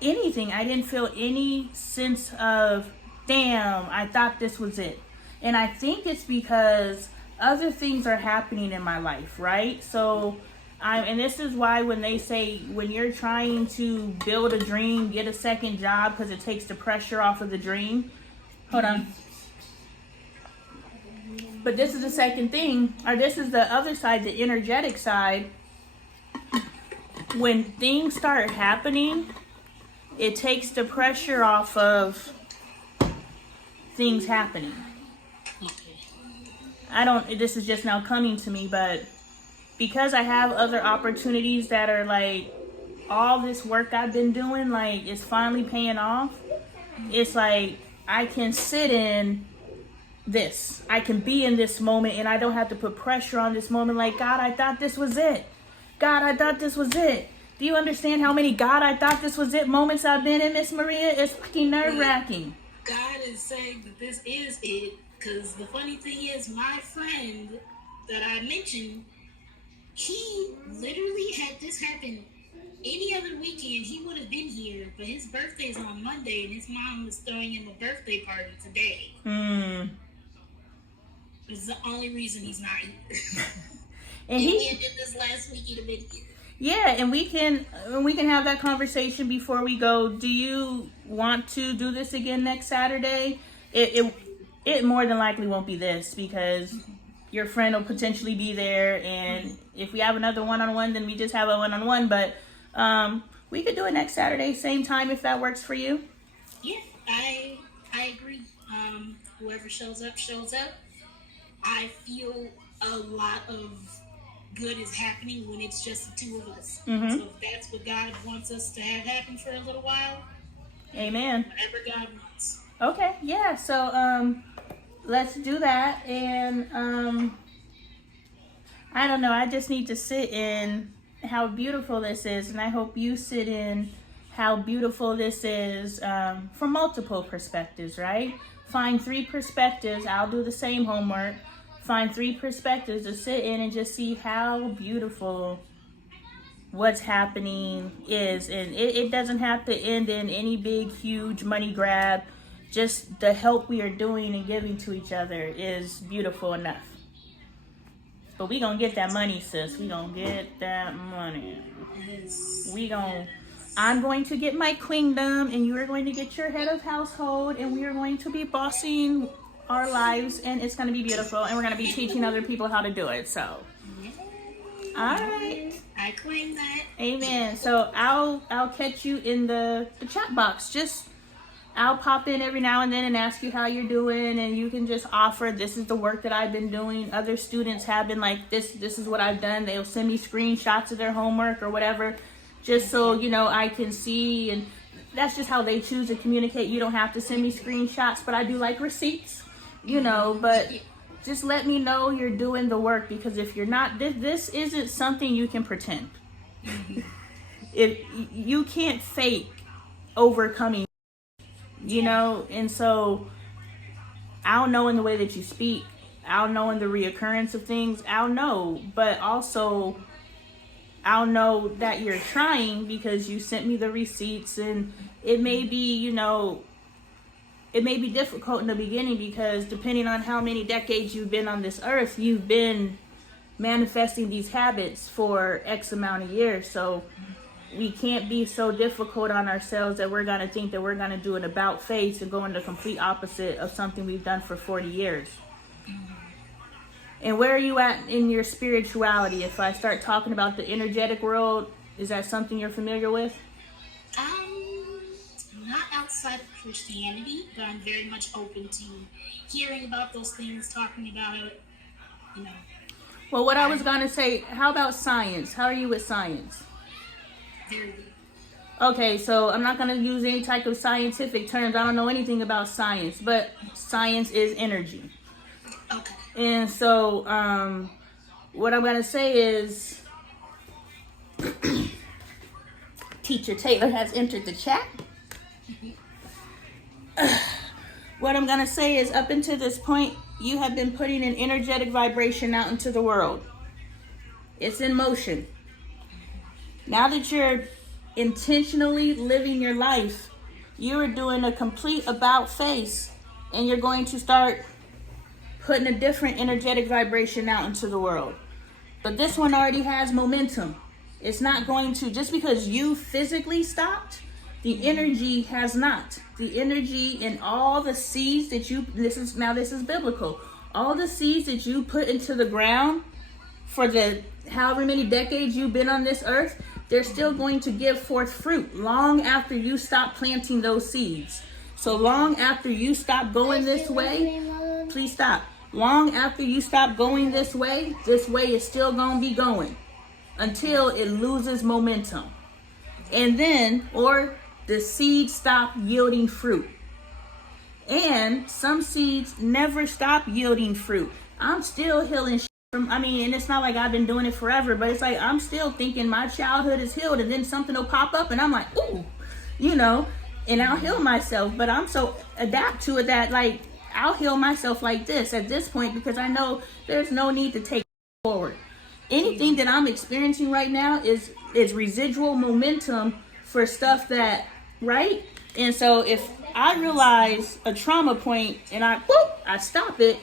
feel any sense of, damn, I thought this was it. And I think it's because other things are happening in my life, right? So, and this is why when they say, when you're trying to build a dream, get a second job because it takes the pressure off of the dream. Hold on. But this is the second thing, or this is the other side, the energetic side. When things start happening, it takes the pressure off of things happening. This is just now coming to me, but because I have other opportunities that are like, all this work I've been doing, like, is finally paying off. It's like, I can sit in this. I can be in this moment, and I don't have to put pressure on this moment. Like, God, I thought this was it. God, I thought this was it. Do you understand how many God, I thought this was it moments I've been in, Miss Maria? It's fucking nerve-wracking. God is saying that this is it, because the funny thing is, my friend that I mentioned, he literally had this happen any other weekend. He would have been here, but his birthday is on Monday, and his mom was throwing him a birthday party today. It's the only reason he's not here. And he ended this last week, he'd have been here. Yeah, and we can have that conversation before we go. Do you want to do this again next Saturday? It more than likely won't be this, because your friend will potentially be there, and if we have another one-on-one, then we just have a one-on-one. But we could do it next Saturday, same time, if that works for you. Yeah, I agree. Whoever shows up, shows up. I feel a lot of good is happening when it's just the two of us. So if that's what God wants us to have happen for a little while, amen. Whatever God wants. Okay, yeah. So let's do that. And I don't know. I just need to sit in how beautiful this is, and I hope you sit in how beautiful this is from multiple perspectives. Right? Find 3 perspectives. I'll do the same homework. Find 3 perspectives to sit in and just see how beautiful what's happening is. And it doesn't have to end in any big, huge money grab. Just the help we are doing and giving to each other is beautiful enough. But we gonna get that money, sis. We gonna get that money. I'm going to get my queendom, and you are going to get your head of household, and we are going to be bossing our lives, and it's going to be beautiful, and we're going to be teaching other people how to do it. So, all right, I claim that. Amen. So I'll catch you in the chat box. I'll pop in every now and then and ask you how you're doing, and you can just offer, this is the work that I've been doing. Other students have been like, this is what I've done. They'll send me screenshots of their homework or whatever, just so, you know, I can see. And that's just how they choose to communicate. You don't have to send me screenshots, but I do like receipts, you know. But just let me know you're doing the work, because if you're not, this isn't something you can pretend. If you can't fake overcoming, you know. And so I'll know in the way that you speak, I'll know in the reoccurrence of things, I'll know, but also I'll know that you're trying because you sent me the receipts. And it may be, you know, it may be difficult in the beginning, because depending on how many decades you've been on this earth, you've been manifesting these habits for X amount of years. So we can't be so difficult on ourselves that we're going to think that we're going to do an about face and go in the complete opposite of something we've done for 40 years. And where are you at in your spirituality? If I start talking about the energetic world, is that something you're familiar with? Not outside of Christianity, but I'm very much open to hearing about those things, talking about it, you know. Well, what I was going to say, how about science? How are you with science? Very good. Okay, so I'm not going to use any type of scientific terms. I don't know anything about science, but science is energy. Okay. And so what I'm going to say is Teacher Taylor has entered the chat. What I'm going to say is, up until this point, you have been putting an energetic vibration out into the world. It's in motion. Now that you're intentionally living your life, you are doing a complete about face, and you're going to start putting a different energetic vibration out into the world. But this one already has momentum. It's not going to, just because you physically stopped, the energy has not. The energy and all the seeds that you, this is biblical, all the seeds that you put into the ground for the however many decades you've been on this earth, they're still going to give forth fruit long after you stop planting those seeds. So long after you stop going this way, please stop. Long after you stop going this way is still going to be going until it loses momentum. And then, or the seeds stop yielding fruit. And some seeds never stop yielding fruit. I'm still healing from, and it's not like I've been doing it forever, but it's like I'm still thinking my childhood is healed, and then something will pop up and I'm like, ooh, you know, and I'll heal myself. But I'm so adapt to it that, like, I'll heal myself like this at this point, because I know there's no need to take forward. Anything that I'm experiencing right now is residual momentum for stuff that, right? And so if I realize a trauma point and I stop it,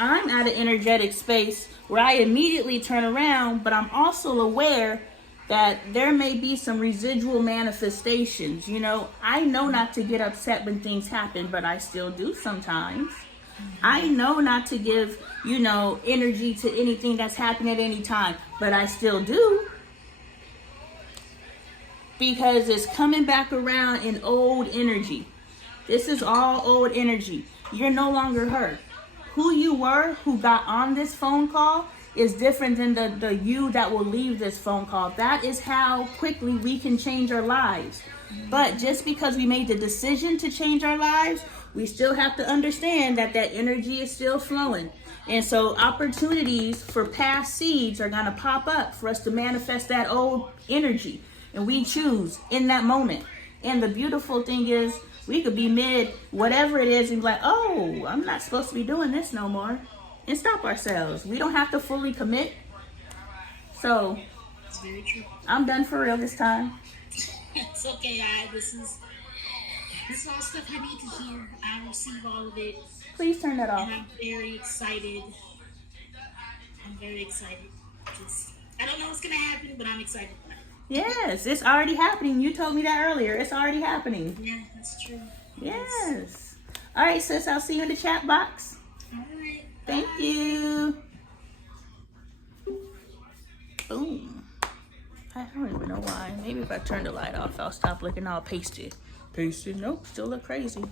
I'm at an energetic space where I immediately turn around, but I'm also aware that there may be some residual manifestations. You know, I know not to get upset when things happen, but I still do sometimes. I know not to give, you know, energy to anything that's happening at any time, but I still do. Because it's coming back around in old energy. This is all old energy. You're no longer her. Who you were, who got on this phone call, is different than the you that will leave this phone call. That is how quickly we can change our lives. But just because we made the decision to change our lives, we still have to understand that that energy is still flowing. And so opportunities for past seeds are going to pop up for us to manifest that old energy. And we choose in that moment. And the beautiful thing is, we could be mid whatever it is and be like, oh, I'm not supposed to be doing this no more. And stop ourselves. We don't have to fully commit. So, It's very true. I'm done for real this time. It's okay. This is all stuff I need to hear. I receive all of it. Please turn that off. And I'm very excited. Just, I don't know what's going to happen, but I'm excited about it. Yes, it's already happening. You told me that earlier. It's already happening. Yeah, that's true. Yes. All right, sis. I'll see you in the chat box. All right. Thank you. Boom. I don't even know why. Maybe if I turn the light off, I'll stop looking all pasty Pasted. Nope, still look crazy.